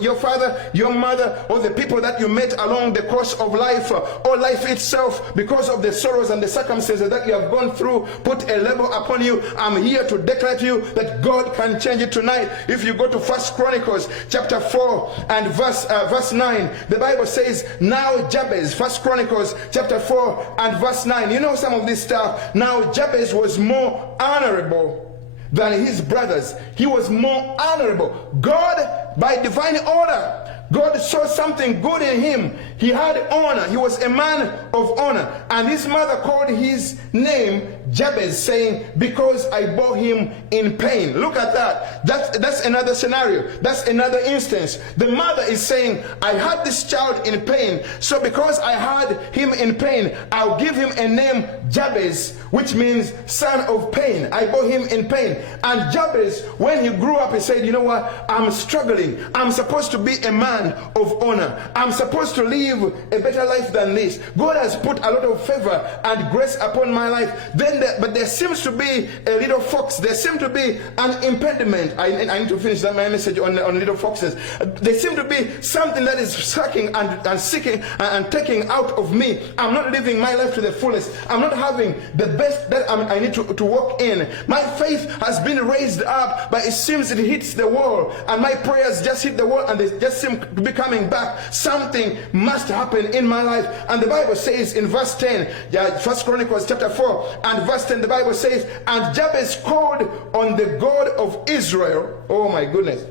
your father, your mother, or the people that you met along the course of life, or life itself, because of the sorrows and the circumstances that you have gone through, put a label upon you. I'm here to declare to you that God can change it tonight. If you go to 1 Chronicles chapter 4 and verse 9, the Bible says, now Jabez, 1 Chronicles chapter 4 and verse 9, you know some of this stuff. Now Jabez was more honorable than his brothers. He was more honorable. God, by divine order, God saw something good in him. He had honor. He was a man of honor. And his mother called his name Jabez, saying, because I bore him in pain. Look at that. That's another scenario. That's another instance. The mother is saying, I had this child in pain, so because I had him in pain, I'll give him a name Jabez, which means son of pain. I bore him in pain. And Jabez, when he grew up, he said, you know what? I'm struggling. I'm supposed to be a man of honor. I'm supposed to live a better life than this. God has put a lot of favor and grace upon my life. Then but there seems to be a little fox. There seems to be an impediment. I need to finish that my message on little foxes. There seems to be something that is sucking and seeking and taking out of me. I'm not living my life to the fullest. I'm not having the best that I need to walk in. My faith has been raised up, but it seems it hits the wall, and my prayers just hit the wall, and they just seem to be coming back. Something must happen in my life. And the Bible says in verse 10, 1 Chronicles chapter 4 and verse 10, the Bible says, and Jabez called on the God of Israel. Oh my goodness.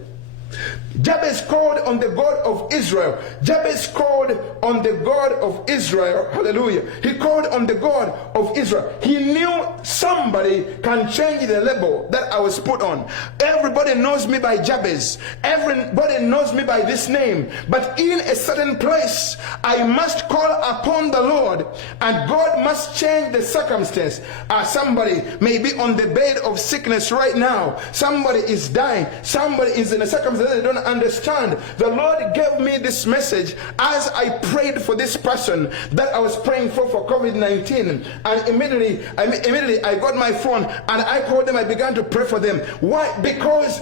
Jabez called on the God of Israel. Jabez called on the God of Israel. Hallelujah. He called on the God of Israel. He knew somebody can change the label that I was put on. Everybody knows me by Jabez. Everybody knows me by this name. But in a certain place, I must call upon the Lord, and God must change the circumstance. Somebody may be on the bed of sickness right now. Somebody is dying. Somebody is in a circumstance that they don't understand. The Lord gave me this message as I prayed for this person that I was praying for COVID-19, and immediately I got my phone and I called them. I began to pray for them. Why? Because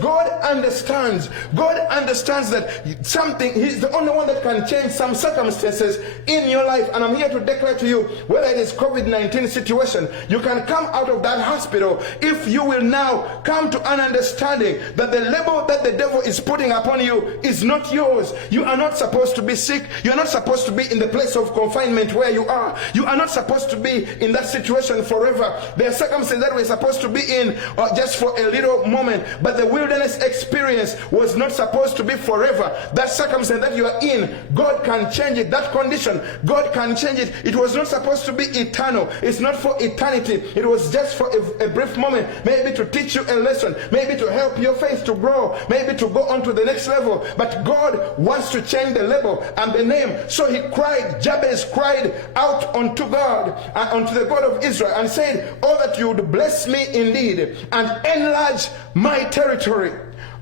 God understands. God understands that something, He's the only one that can change some circumstances in your life. And I'm here to declare to you, whether it is COVID-19 situation, you can come out of that hospital if you will now come to an understanding that the label that the devil is putting upon you is not yours. You are not supposed to be sick. You are not supposed to be in the place of confinement where you are. You are not supposed to be in that situation forever. There are circumstances that we're supposed to be in just for a little moment, but the wilderness experience was not supposed to be forever. That circumstance that you are in, God can change it. That condition, God can change it. It was not supposed to be eternal. It's not for eternity. It was just for a brief moment, maybe to teach you a lesson, maybe to help your faith to grow, maybe to go on to the next level. But God wants to change the label and the name. So he cried, Jabez cried out unto God, unto the God of Israel, and said, oh, that you would bless me indeed and enlarge my territory.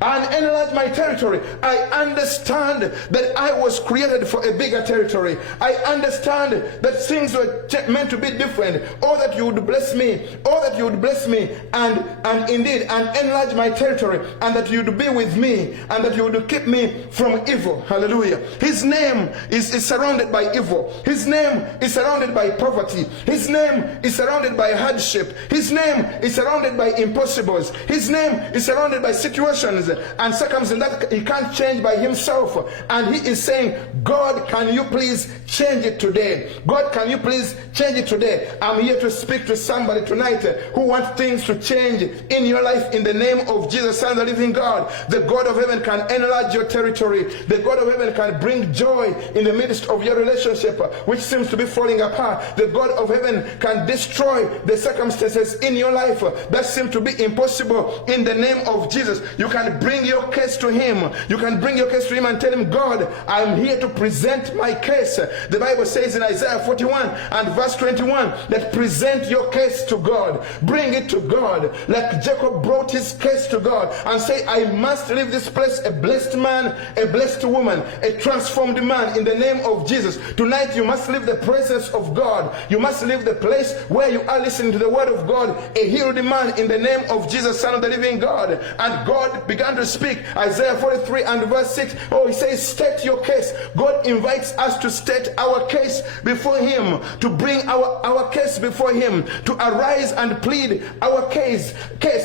And enlarge my territory. I understand that I was created for a bigger territory. I understand that things were meant to be different. Oh, that you would bless me. Oh, that you would bless me and indeed and enlarge my territory, and that you would be with me, and that you would keep me from evil. Hallelujah. His name is surrounded by evil. His name is surrounded by poverty. His name is surrounded by hardship. His name is surrounded by impossibles. His name is surrounded by situations and circumstances that he can't change by himself. And he is saying, God, can you please change it today? God, can you please change it today? I'm here to speak to somebody tonight who wants things to change in your life in the name of Jesus, Son of the living God. The God of heaven can enlarge your territory. The God of heaven can bring joy in the midst of your relationship, which seems to be falling apart. The God of heaven can destroy the circumstances in your life that seem to be impossible in the name of Jesus. You can bring your case to him. You can bring your case to him and tell him, God, I'm here to present my case. The Bible says in Isaiah 41 and verse 21 that present your case to God. Bring it to God. Like Jacob brought his case to God and say, I must leave this place a blessed man, a blessed woman, a transformed man in the name of Jesus. Tonight you must leave the presence of God. You must leave the place where you are listening to the word of God, a healed man in the name of Jesus, Son of the living God. And God began to speak. Isaiah 43 and verse 6. Oh, he says, state your case. God invites us to state our case before him, to bring our case before him, to arise and plead our case.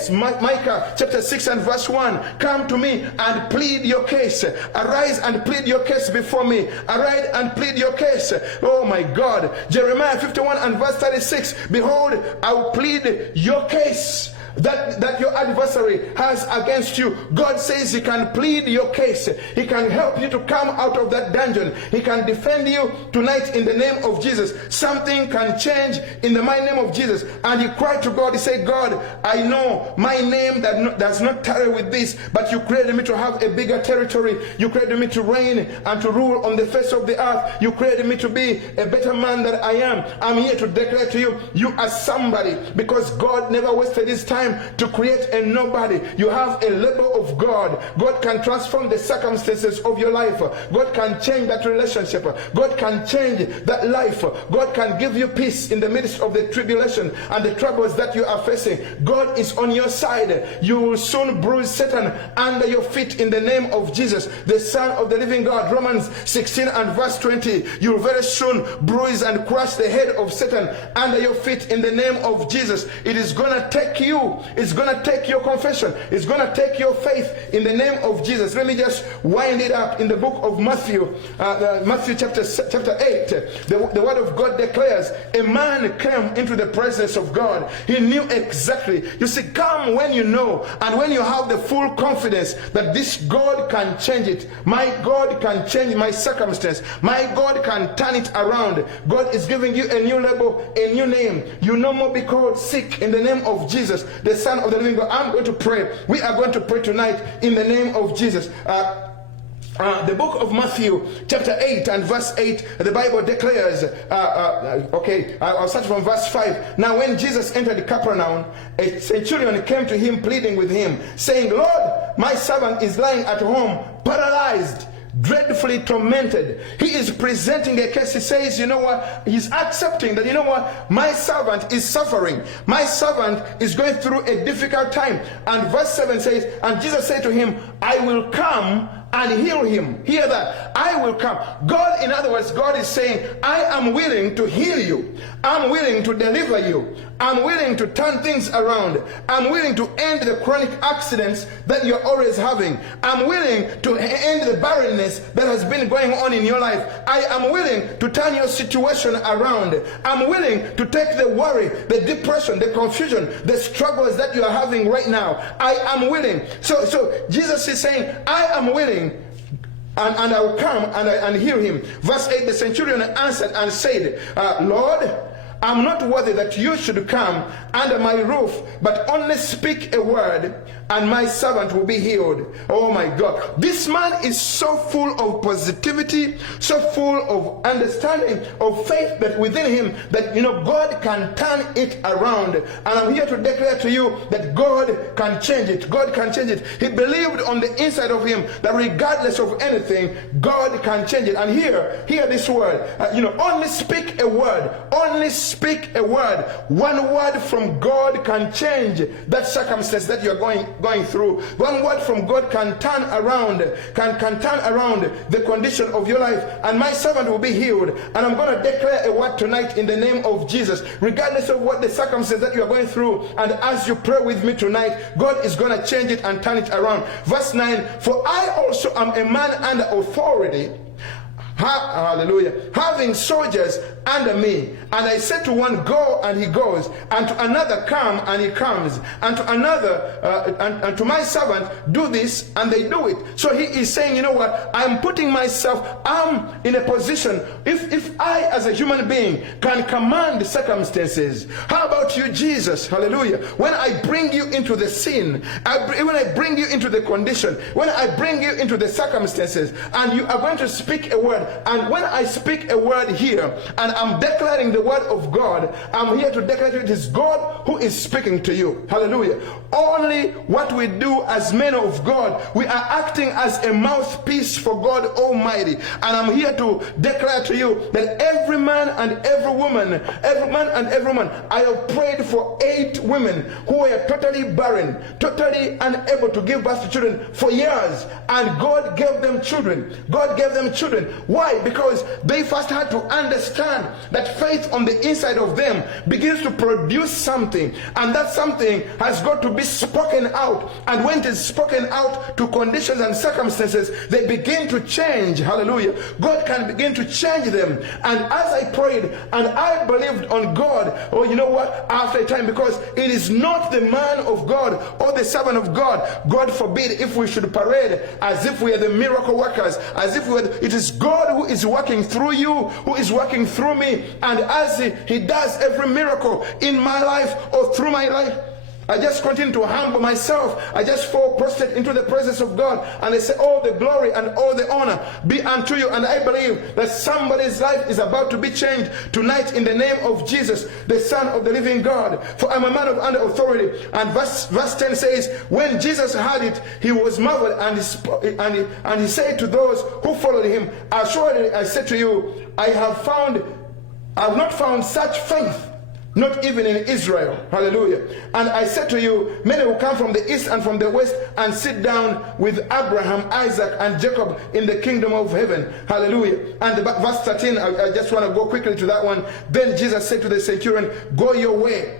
Micah chapter 6 and verse 1. Come to me and plead your case. Arise and plead your case before me. Arise and plead your case. Oh my God. Jeremiah 51 and verse 36. Behold, I will plead your case that your adversary has against you. God says he can plead your case. He can help you to come out of that dungeon. He can defend you tonight in the name of Jesus. Something can change in the mighty name of Jesus. And he cried to God. He said, God, I know my name does not tarry with this, but you created me to have a bigger territory. You created me to reign and to rule on the face of the earth. You created me to be a better man than I am. I'm here to declare to you, you are somebody, because God never wasted his time time to create a nobody. You have a label of God. God can transform the circumstances of your life. God can change that relationship. God can change that life. God can give you peace in the midst of the tribulation and the troubles that you are facing. God is on your side. You will soon bruise Satan under your feet in the name of Jesus, the Son of the living God. Romans 16 and verse 20. You will very soon bruise and crush the head of Satan under your feet in the name of Jesus. It is going to take you. It's going to take your confession. It's going to take your faith in the name of Jesus. Let me just wind it up in the book of Matthew, Matthew chapter 8. The word of God declares, a man came into the presence of God. He knew exactly. You see, come when you know and when you have the full confidence that this God can change it. My God can change my circumstance. My God can turn it around. God is giving you a new label, a new name. You no more be called sick in the name of Jesus, the Son of the living God. I'm going to pray. We are going to pray tonight in the name of Jesus. The book of Matthew chapter 8 and verse 8, the Bible declares, I'll start from verse 5. Now when Jesus entered Capernaum, a centurion came to him pleading with him, saying, Lord, my servant is lying at home, paralyzed, dreadfully tormented. He is presenting a case. He says, you know what? He's accepting that, you know what? My servant is suffering. My servant is going through a difficult time. And verse 7 says, and Jesus said to him, I will come and heal him. Hear that. I will come. God, in other words, God is saying, I am willing to heal you. I'm willing to deliver you. I'm willing to turn things around. I'm willing to end the chronic accidents that you're always having. I'm willing to end the barrenness that has been going on in your life. I am willing to turn your situation around. I'm willing to take the worry, the depression, the confusion, the struggles that you are having right now. I am willing. So Jesus is saying, I am willing. And I will come and heal him. Verse 8, the centurion answered and said, Lord, I'm not worthy that you should come under my roof, but only speak a word, and my servant will be healed. Oh my God. This man is so full of positivity, so full of understanding, of faith that within him, that, you know, God can turn it around. And I'm here to declare to you that God can change it. God can change it. He believed on the inside of him that regardless of anything, God can change it. And hear this word. Only speak a word. Only speak a word. One word from God can change that circumstance that you're going through. One word from God can turn around, can turn around the condition of your life, and my servant will be healed. And I'm going to declare a word tonight in the name of Jesus, regardless of what the circumstance that you are going through. And as you pray with me tonight, God is going to change it and turn it around. Verse 9, for I also am a man under authority, hallelujah, having soldiers under me. And I said to one, go, and he goes, and to another, come, and he comes, and to another, and to my servant, do this, and they do it. So he is saying, you know what, I'm putting myself, I'm in a position, if I as a human being can command the circumstances, how about you, Jesus? Hallelujah. When I bring you into the scene, when I bring you into the condition, when I bring you into the circumstances, and you are going to speak a word, and when I speak a word here, and I'm declaring the word of God, I'm here to declare to you, it is God who is speaking to you. Hallelujah. Only what we do as men of God, we are acting as a mouthpiece for God Almighty. And I'm here to declare to you that every man and every woman, I have prayed for 8 women who were totally barren, totally unable to give birth to children for years, and God gave them children. God gave them children. Why? Because they first had to understand that faith on the inside of them begins to produce something, and that something has got to be spoken out. And when it is spoken out to conditions and circumstances, they begin to change. Hallelujah. God can begin to change them. And as I prayed and I believed on God, oh, you know what, after a time, because it is not the man of God or the servant of God, God forbid, if we should parade as if we are the miracle workers, as if it is God who is working through you, who is working through me. And as he does every miracle in my life or through my life, I just continue to humble myself. I just fall prostrate into the presence of God, and I say, all the glory and all the honor be unto you. And I believe that somebody's life is about to be changed tonight in the name of Jesus, the Son of the living God. For I'm a man of under authority. And verse 10 says, when Jesus heard it, he was marveled, and he said to those who followed him, assuredly I say to you, I have not found such faith, not even in Israel. Hallelujah. And I said to you, many will come from the east and from the west and sit down with Abraham, Isaac, and Jacob in the kingdom of heaven. Hallelujah. And verse 13, I just want to go quickly to that one. Then Jesus said to the centurion, go your way,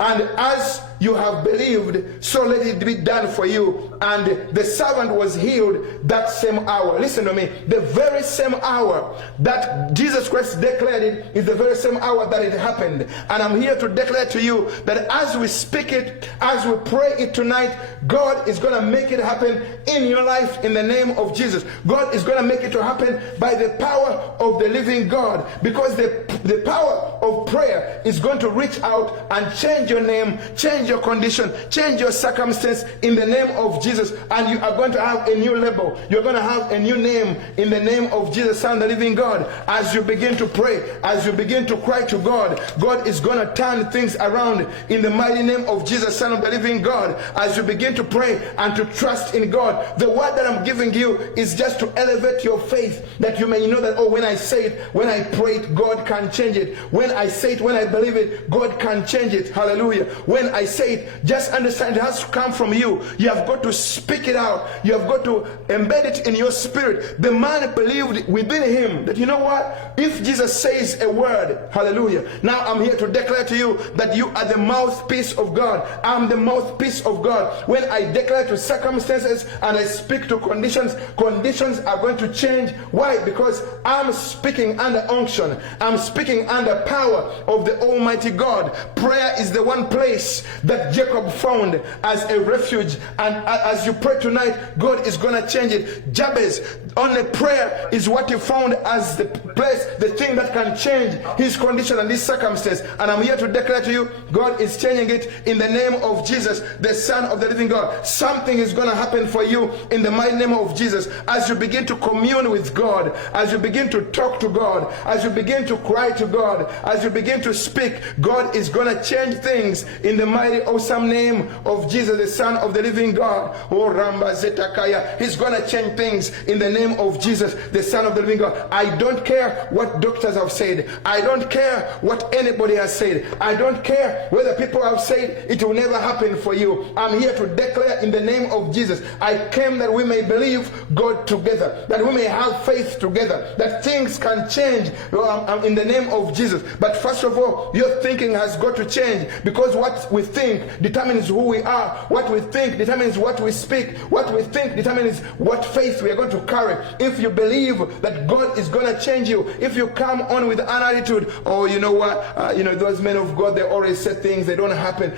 and as you have believed, so let it be done for you. And the servant was healed that same hour. Listen to me. The very same hour that Jesus Christ declared it is the very same hour that it happened. And I'm here to declare to you that as we speak it, as we pray it tonight, God is going to make it happen in your life in the name of Jesus. God is going to make it to happen by the power of the living God, because the power of prayer is going to reach out and change your name, change your condition, change your circumstance in the name of Jesus, and you are going to have a new label. You're going to have a new name in the name of Jesus, Son of the living God. As you begin to pray, as you begin to cry to God, God is going to turn things around in the mighty name of Jesus, Son of the living God. As you begin to pray and to trust in God, the word that I'm giving you is just to elevate your faith, that you may know that, oh, when I say it, when I pray it, God can change it. When I say it, when I believe it, God can change it. Hallelujah. When I say it, just understand it has to come from you. You have got to speak it out. You have got to embed it in your spirit. The man believed within him that, you know what? If Jesus says a word, hallelujah. Now I'm here to declare to you that you are the mouthpiece of God. I'm the mouthpiece of God. When I declare to circumstances and I speak to conditions, conditions are going to change. Why? Because I'm speaking under unction. I'm speaking under power of the Almighty God. Prayer is the one place that Jacob found as a refuge, and as you pray tonight, God is going to change it. Jabez, only prayer is what he found as the place, the thing that can change his condition and his circumstance. And I'm here to declare to you, God is changing it in the name of Jesus, the Son of the living God. Something is going to happen for you in the mighty name of Jesus. As you begin to commune with God, as you begin to talk to God, as you begin to cry to God, as you begin to speak, God is going to change things in the mighty awesome name of Jesus, the Son of the living God. Oh, Ramba Zetakaya. He's going to change things in the name of Jesus, the Son of the living God. I don't care what doctors have said. I don't care what anybody has said. I don't care whether people have said it will never happen for you. I'm here to declare in the name of Jesus. I came that we may believe God together, that we may have faith together, that things can change in the name of Jesus. But first of all, your thinking has got to change, because what we think determines who we are. What we think determines what we speak. What we think determines what faith we are going to carry. If you believe that God is going to change you, if you come on with an attitude, oh, you know what, those men of God, they always say things, they don't happen.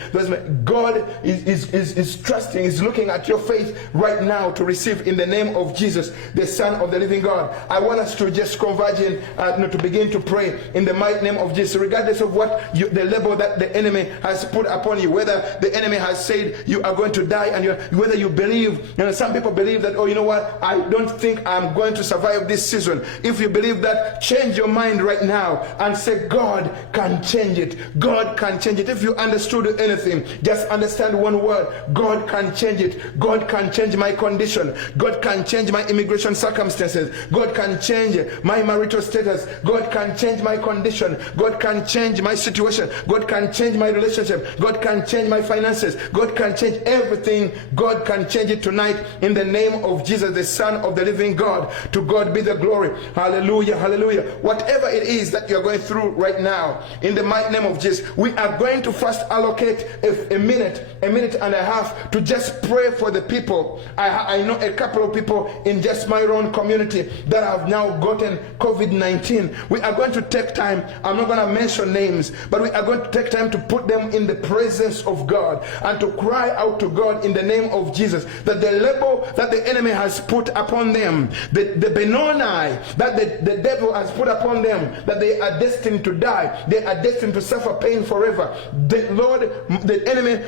God is trusting, is looking at your faith right now to receive in the name of Jesus, the Son of the living God. I want us to just converge in, to begin to pray in the mighty name of Jesus, regardless of what the label that the enemy has put upon you, whether the enemy has said you are going to die, and whether you believe, some people believe that, oh, you know what, I don't think I'm going to survive this season. If you believe that, change your mind right now and say, God can change it. God can change it. If you understood anything, just understand one word: God can change it. God can change my condition. God can change my immigration circumstances. God can change my marital status. God can change my condition. God can change my situation. God can change my relationship. God can change my finances. God can change everything. God can change it tonight in the name of Jesus, the Son of the living God. To God be the glory. Hallelujah, hallelujah. Whatever it is that you're going through right now, in the mighty name of Jesus, we are going to first allocate a minute and a half to just pray for the people. I know a couple of people in just my own community that have now gotten COVID-19. We are going to take time. I'm not going to mention names, but we are going to take time to put them in the presence of God and to cry out to God in the name of Jesus, that the label that the enemy has put upon them, them, the Benoni that the devil has put upon them, that they are destined to die, they are destined to suffer pain forever. The Lord, the enemy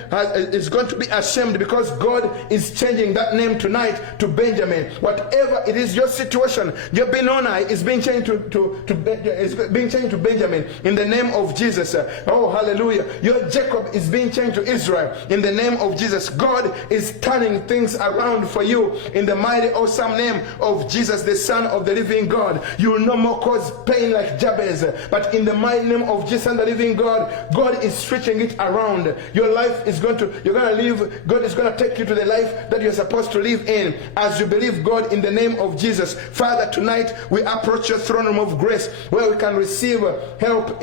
is going to be ashamed, because God is changing that name tonight to Benjamin. Whatever it is, your situation, your Benoni is being changed to Benjamin in the name of Jesus. Oh, hallelujah. Your Jacob is being changed to Israel in the name of Jesus. God is turning things around for you in the mighty, awesome name of Jesus, the Son of the living God. You will no more cause pain like Jabez, but in the mighty name of Jesus and the living God, God is stretching it around. Your life is going to, you're going to live, God is going to take you to the life that you're supposed to live in as you believe God in the name of Jesus. Father, tonight we approach your throne room of grace where we can receive help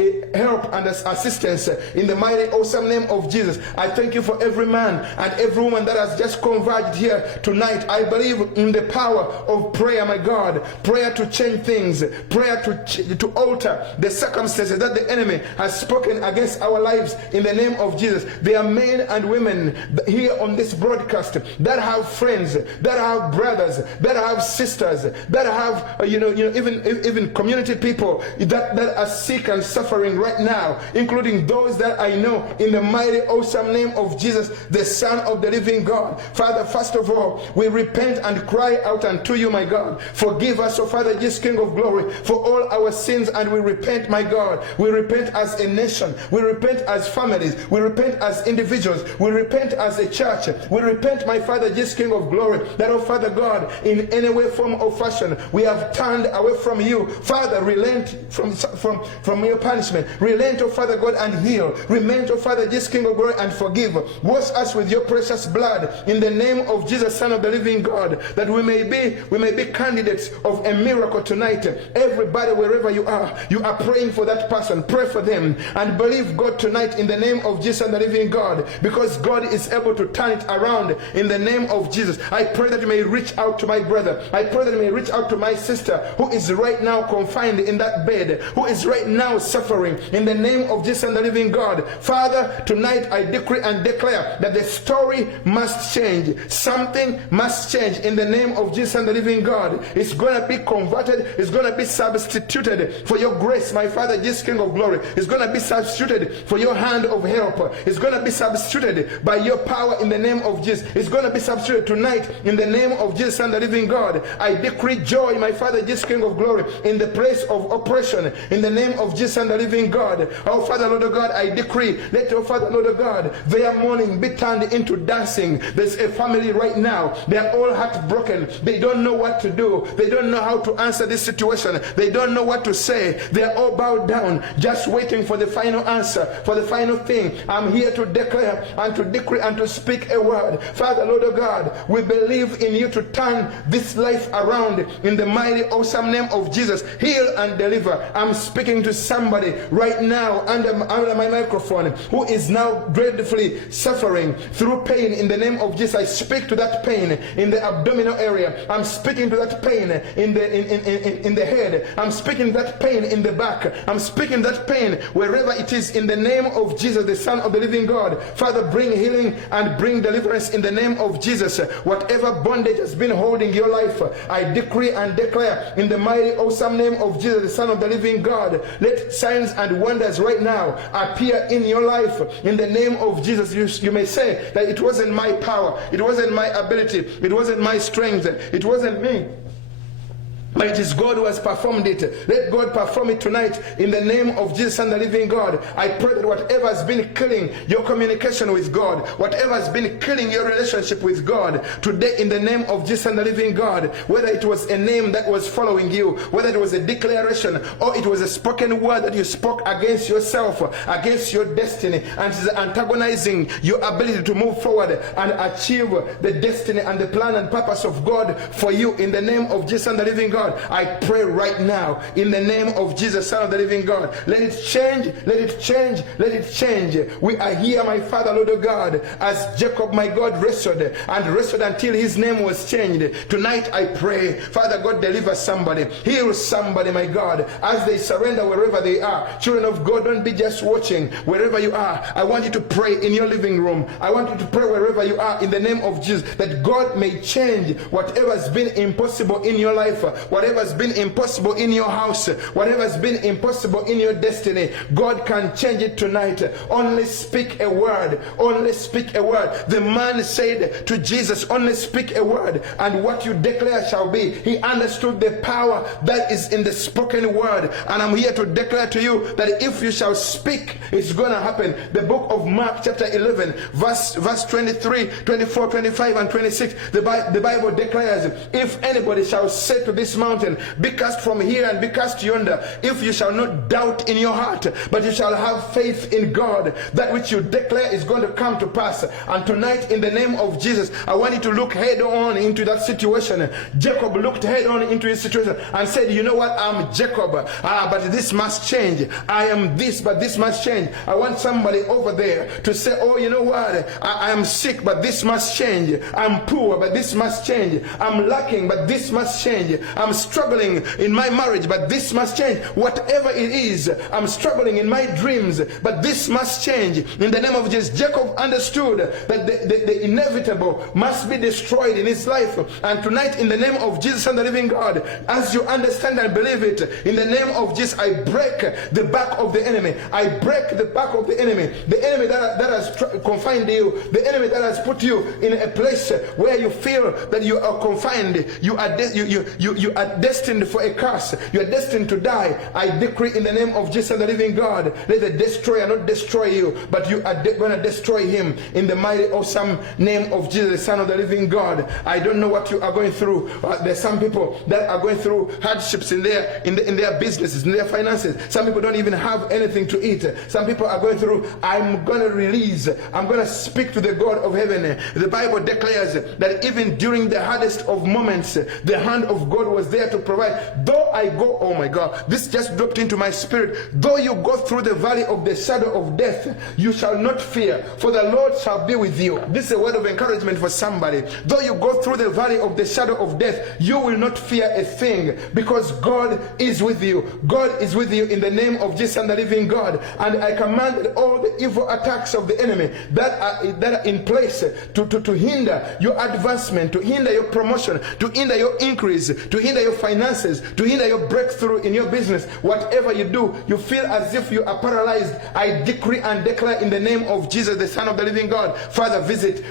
and assistance in the mighty, awesome name of Jesus. I thank you for every man and every woman that has just converged here tonight. I believe in the power of prayer, my God. Prayer to change things, prayer to alter the circumstances that the enemy has spoken against our lives in the name of Jesus. There are men and women here on this broadcast that have friends, that have brothers, that have sisters, that have even community people that are sick and suffering right now, including those that I know, in the mighty, awesome name of Jesus, the Son of the living God. Father, first of all, we repent and cry out unto you, my God. Forgive us, O Father, Jesus, King of glory, for all our sins, and we repent, my God. We repent as a nation. We repent as families. We repent as individuals. We repent as a church. We repent, my Father, Jesus, King of glory, that, oh Father God, in any way, form, or fashion, we have turned away from you. Father, relent from your punishment. Relent, oh Father God, and heal. Relent, oh Father, Jesus, King of glory, and forgive. Wash us with your precious blood in the name of Jesus, Son of the living God, that we may be candidates of a miracle tonight. Everybody, wherever you are praying for that person. Pray for them and believe God tonight in the name of Jesus and the living God, because God is able to turn it around in the name of Jesus. I pray that you may reach out to my brother. I pray that you may reach out to my sister who is right now confined in that bed, who is right now suffering, in the name of Jesus and the living God. Father, tonight I decree and declare that the story must change. Something must change in the name of Jesus and the living God. It's going to be converted. It's going to be substituted for your grace, my Father, Jesus, King of glory. It's going to be substituted for your hand of help. It's going to be substituted by your power in the name of Jesus. It's going to be substituted tonight in the name of Jesus and the living God. I decree joy, my Father, Jesus, King of glory, in the place of oppression in the name of Jesus and the living God. Oh Father, Lord of God, I decree, let your Father, Lord of God, their mourning be turned into dancing. There's a family right now. They're all heartbroken. They don't know what to do. They don't know how to answer this situation. They don't know what to say. They're all bowed down, just waiting for the final answer, for the final thing. I'm here to declare and to decree and to speak a word. Father, Lord of God, we believe in you to turn this life around in the mighty, awesome name of Jesus. Heal and deliver. I'm speaking to somebody right now under my microphone who is now dreadfully suffering through pain in the name of Jesus. I speak to that pain in the abdominal area. I'm speaking to that pain in the head. I'm speaking to that pain in the back. I'm speaking that pain wherever it is in the name of Jesus, the Son of the living God. Father, bring healing and bring deliverance in the name of Jesus. Whatever bondage has been holding your life, I decree and declare in the mighty, awesome name of Jesus, the Son of the living God, let signs and wonders right now appear in your life in the name of Jesus. You may say that it wasn't my power, it wasn't my ability, it wasn't my strength, it wasn't me, but it is God who has performed it. Let God perform it tonight in the name of Jesus and the living God. I pray that whatever has been killing your communication with God, whatever has been killing your relationship with God, today in the name of Jesus and the living God, whether it was a name that was following you, whether it was a declaration or it was a spoken word that you spoke against yourself, against your destiny, and is antagonizing your ability to move forward and achieve the destiny and the plan and purpose of God for you in the name of Jesus and the living God. God, I pray right now in the name of Jesus, Son of the living God. Let it change, let it change, let it change. We are here, my Father, Lord of God, as Jacob, my God, wrestled until his name was changed. Tonight I pray, Father God, deliver somebody, heal somebody, my God, as they surrender wherever they are. Children of God, don't be just watching. Wherever you are, I want you to pray in your living room. I want you to pray wherever you are in the name of Jesus, that God may change whatever has been impossible in your life, whatever has been impossible in your house, whatever has been impossible in your destiny. God can change it tonight. Only speak a word. Only speak a word. The man said to Jesus, only speak a word, and what you declare shall be. He understood the power that is in the spoken word. And I'm here to declare to you that if you shall speak, it's going to happen. The book of Mark chapter 11, verse 23, 24, 25, and 26, the Bible declares, if anybody shall say to this mountain, be cast from here and be cast yonder, if you shall not doubt in your heart, but you shall have faith in God, that which you declare is going to come to pass. And tonight, in the name of Jesus, I want you to look head on into that situation. Jacob looked head on into his situation and said, you know what, I'm Jacob, but this must change. I am this, but this must change. I want somebody over there to say, oh, you know what, I am sick, but this must change. I'm poor, but this must change. I'm lacking, but this must change. I'm struggling in my marriage, but this must change. Whatever it is, I'm struggling in my dreams, but this must change. In the name of Jesus, Jacob understood that the inevitable must be destroyed in his life. And tonight, in the name of Jesus and the living God, as you understand and believe it, in the name of Jesus, I break the back of the enemy. I break the back of the enemy that has confined you, the enemy that has put you in a place where you feel that you are confined. You are destined for a curse. You are destined to die. I decree in the name of Jesus the living God, let the destroyer not destroy you, but you are going to destroy him in the mighty awesome name of Jesus, the Son of the living God. I don't know what you are going through. There's some people that are going through hardships in their businesses, in their finances. Some people don't even have anything to eat. Some people are going through, I'm going to release, I'm going to speak to the God of heaven. The Bible declares that even during the hardest of moments, the hand of God was there to provide. Though I go, oh my God, this just dropped into my spirit. Though you go through the valley of the shadow of death, you shall not fear, for the Lord shall be with you. This is a word of encouragement for somebody. Though you go through the valley of the shadow of death, you will not fear a thing, because God is with you. God is with you in the name of Jesus and the living God. And I command that all the evil attacks of the enemy that are in place to hinder your advancement, to hinder your promotion, to hinder your increase, to hinder your finances, to hinder your breakthrough in your business, whatever you do, you feel as if you are paralyzed. I decree and declare in the name of Jesus, the Son of the living God, Father, visit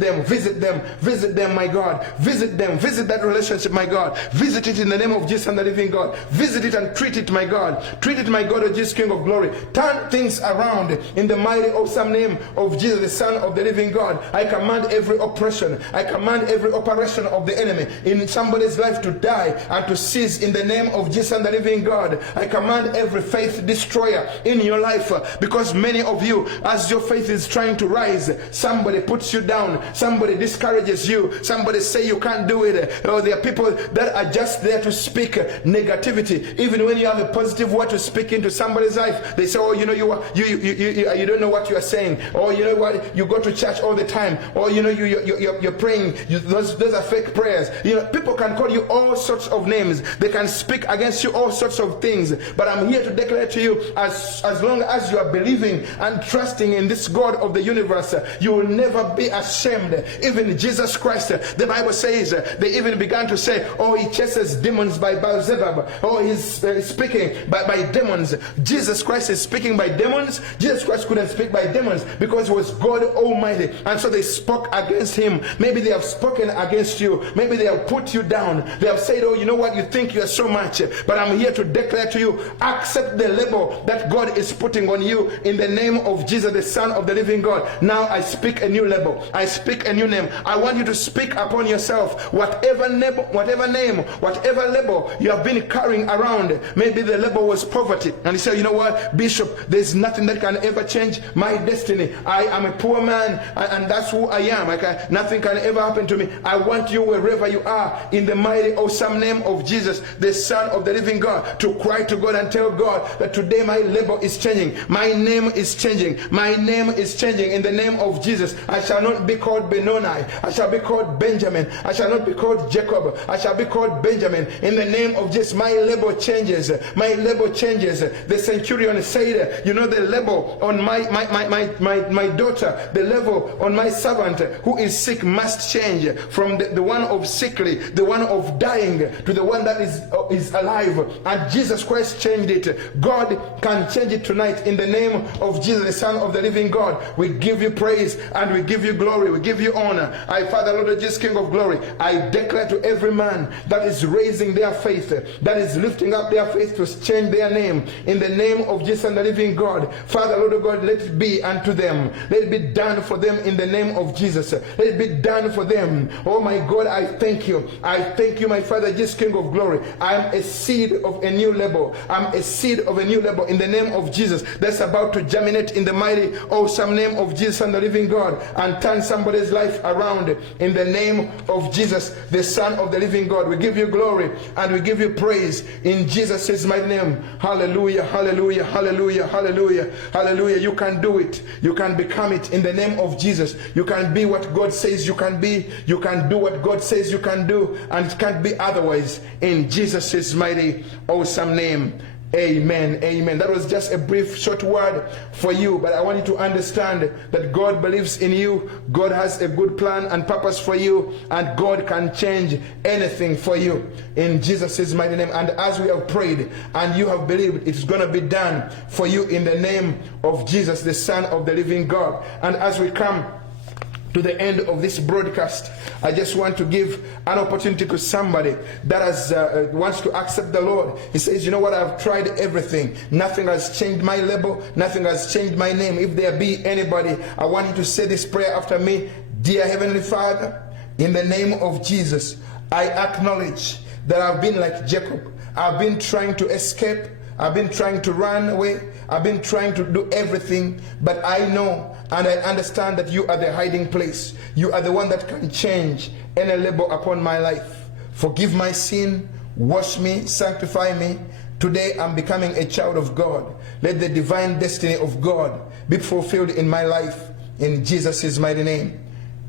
them, my God. Visit them, visit that relationship, my God. Visit it in the name of Jesus and the living God. Visit it and treat it, my God. Treat it, my God, of Jesus, King of glory. Turn things around in the mighty awesome name of Jesus, the Son of the living God. I command every oppression, I command every operation of the enemy in somebody's life to die and to cease in the name of Jesus and the living God. I command every faith destroyer in your life, because many of you, as your faith is trying to rise, somebody puts you down, somebody discourages you, somebody say you can't do it. Or there are people that are just there to speak negativity. Even when you have a positive word to speak into somebody's life, they say, oh, you know, you don't know what you are saying, or you know what, you go to church all the time, or you know, you're praying, those are fake prayers. You know, people can call you all sorts of names, they can speak against you all sorts of things, but I'm here to declare to you, as long as you are believing and trusting in this God of the universe, you will never be ashamed. Even Jesus Christ, the Bible says, they even began to say, oh, he chases demons by Beelzebub, oh, he's speaking by demons. Jesus Christ is speaking by demons. Jesus Christ couldn't speak by demons because he was God Almighty, and so they spoke against him. Maybe they have spoken against you, maybe they have put you down, they have said, oh, you know what, you think you are so much, but I'm here to declare to you, accept the label that God is putting on you in the name of Jesus, the Son of the living God. Now I speak a new label, I speak a new name. I want you to speak upon yourself, whatever name, whatever label you have been carrying around. Maybe the label was poverty, and you say, you know what, Bishop, there's nothing that can ever change my destiny. I am a poor man, and that's who I am. Nothing can ever happen to me. I want you, wherever you are, in the mighty awesome awesome name of Jesus, the Son of the living God, to cry to God and tell God that today my label is changing. My name is changing. My name is changing in the name of Jesus. I shall not be called Benoni. I shall be called Benjamin. I shall not be called Jacob. I shall be called Benjamin. In the name of Jesus, my label changes. My label changes. The centurion said, you know, the label on my daughter, the label on my servant who is sick must change from the one of sickly, the one of dying, to the one that is alive. And Jesus Christ changed it. God can change it tonight in the name of Jesus, the Son of the living God. We give you praise and we give you glory. We give you honor. I, Father, Lord Jesus, King of glory, I declare to every man that is raising their faith, that is lifting up their faith to change their name, in the name of Jesus and the living God. Father, Lord God, let it be unto them. Let it be done for them in the name of Jesus. Let it be done for them. Oh my God, I thank you. I thank you, my Father, Jesus, King of glory. I am a seed of a new label. I'm a seed of a new label in the name of Jesus that's about to germinate in the mighty, awesome name of Jesus and the living God, and turn somebody's life around in the name of Jesus, the Son of the living God. We give you glory and we give you praise in Jesus' mighty name. Hallelujah, hallelujah, hallelujah, hallelujah, hallelujah. You can do it. You can become it in the name of Jesus. You can be what God says you can be. You can do what God says you can do, and it can't be otherwise in Jesus' mighty, awesome name. Amen. Amen. That was just a brief, short word for you, but I want you to understand that God believes in you. God has a good plan and purpose for you, and God can change anything for you in Jesus' mighty name. And as we have prayed and you have believed, it's going to be done for you in the name of Jesus, the Son of the living God. And as we come to the end of this broadcast, I just want to give an opportunity to somebody that has wants to accept the Lord. He says, you know what, I've tried everything. Nothing has changed my label. Nothing has changed my name. If there be anybody, I want you to say this prayer after me. Dear Heavenly Father, in the name of Jesus, I acknowledge that I've been like Jacob. I've been trying to escape. I've been trying to run away. I've been trying to do everything, but I know and I understand that you are the hiding place. You are the one that can change any label upon my life. Forgive my sin, wash me, sanctify me. Today I'm becoming a child of God. Let the divine destiny of God be fulfilled in my life. In Jesus' mighty name.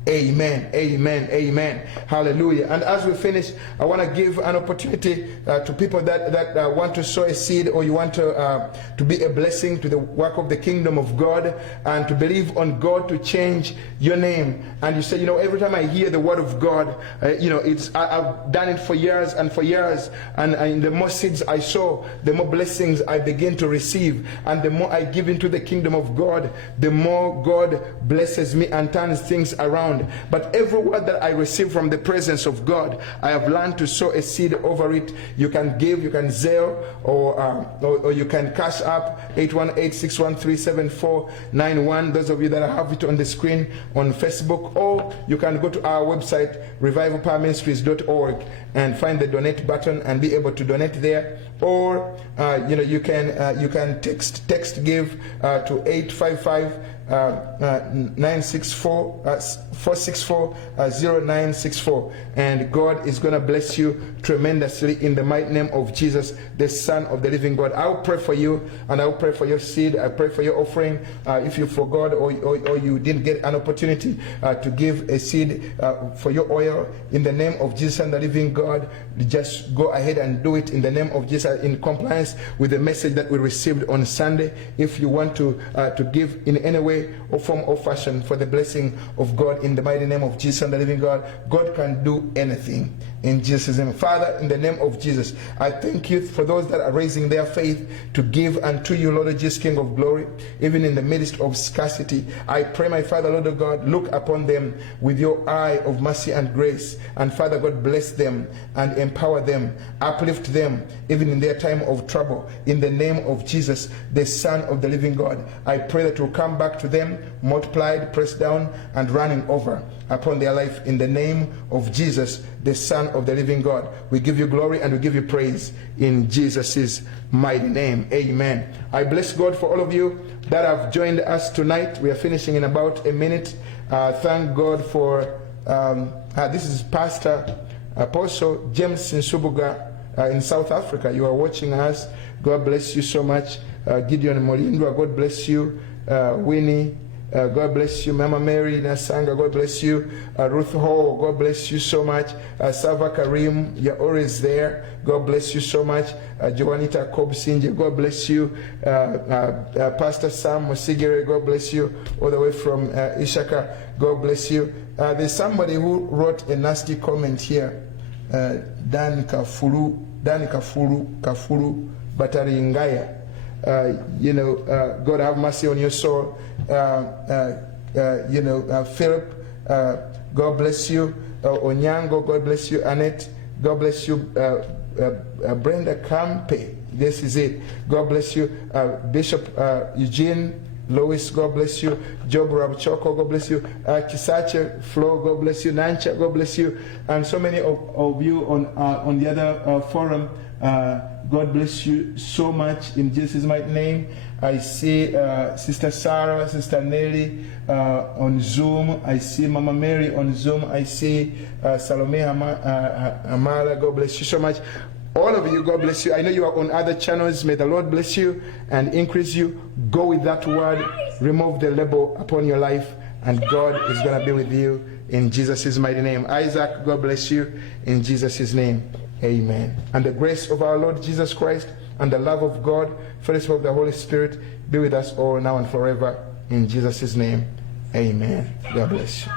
Amen, amen, amen. Hallelujah. And as we finish, I want to give an opportunity to people that want to sow a seed, or you want to be a blessing to the work of the kingdom of God, and to believe on God to change your name. And you say, you know, every time I hear the word of God, you know, I've done it for years and for years, and the more seeds I sow, the more blessings I begin to receive, and the more I give into the kingdom of God, the more God blesses me and turns things around. But every word that I receive from the presence of God, I have learned to sow a seed over it. You can give, you can Zelle, or you can cash up 818-613-7491. Those of you that have it on the screen on Facebook, or you can go to our website, revivalpowerministries.org, and find the donate button and be able to donate there. Or you know, you can text give to 855-964-464-0964, and God is going to bless you tremendously in the mighty name of Jesus, the Son of the living God. I'll pray for you, and I'll pray for your seed. I pray for your offering. If you forgot or you didn't get an opportunity to give a seed for your oil, in the name of Jesus and the living God, just go ahead and do it in the name of Jesus, in compliance with the message that we received on Sunday. If you want to give in any way or form or fashion for the blessing of God, in the mighty name of Jesus and the living God, God can do anything in Jesus' name. Father, in the name of Jesus, I thank you for those that are raising their faith to give unto you, Lord Jesus, King of glory, even in the midst of scarcity. I pray, my Father, Lord of God, look upon them with your eye of mercy and grace, and Father God, bless them and empower them, uplift them even in their time of trouble, in the name of Jesus, the Son of the living God. I pray that you'll come back to them multiplied, pressed down, and running over upon their life, in the name of Jesus, the Son of the living God. We give you glory and we give you praise in Jesus' mighty name. Amen. I bless God for all of you that have joined us tonight. We are finishing in about a minute. Thank God for this is Pastor Apostle James Nsubuga in South Africa, you are watching us. God bless you so much. Gideon Molindwa, God bless you. Winnie, God bless you. Mama Mary Nasanga, God bless you. Ruth Hall, God bless you so much. Sava Karim, you're always there. God bless you so much. Joanita Kobsinje, God bless you. Pastor Sam Mosigere, God bless you. All the way from Ishaka, God bless you. There's somebody who wrote a nasty comment here. Dan Kafuru Bataringaya. God have mercy on your soul. Philip, God bless you. Onyango, God bless you. Annette, God bless you. Brenda Campe, this is it. God bless you. Bishop Eugene Lois, God bless you. Job Rabchoko, God bless you. Kisache Flo, God bless you. Nancha, God bless you. And so many of you on the other forum. God bless you so much in Jesus' mighty name. I see Sister Sarah, Sister Nelly on Zoom. I see Mama Mary on Zoom. I see Salome Amala. God bless you so much. All of you, God bless you. I know you are on other channels. May the Lord bless you and increase you. Go with that word. Remove the label upon your life, and God is going to be with you in Jesus' mighty name. Isaac, God bless you in Jesus' name. Amen. And the grace of our Lord Jesus Christ and the love of God, fellowship of the Holy Spirit, be with us all now and forever. In Jesus' name, amen. God bless you.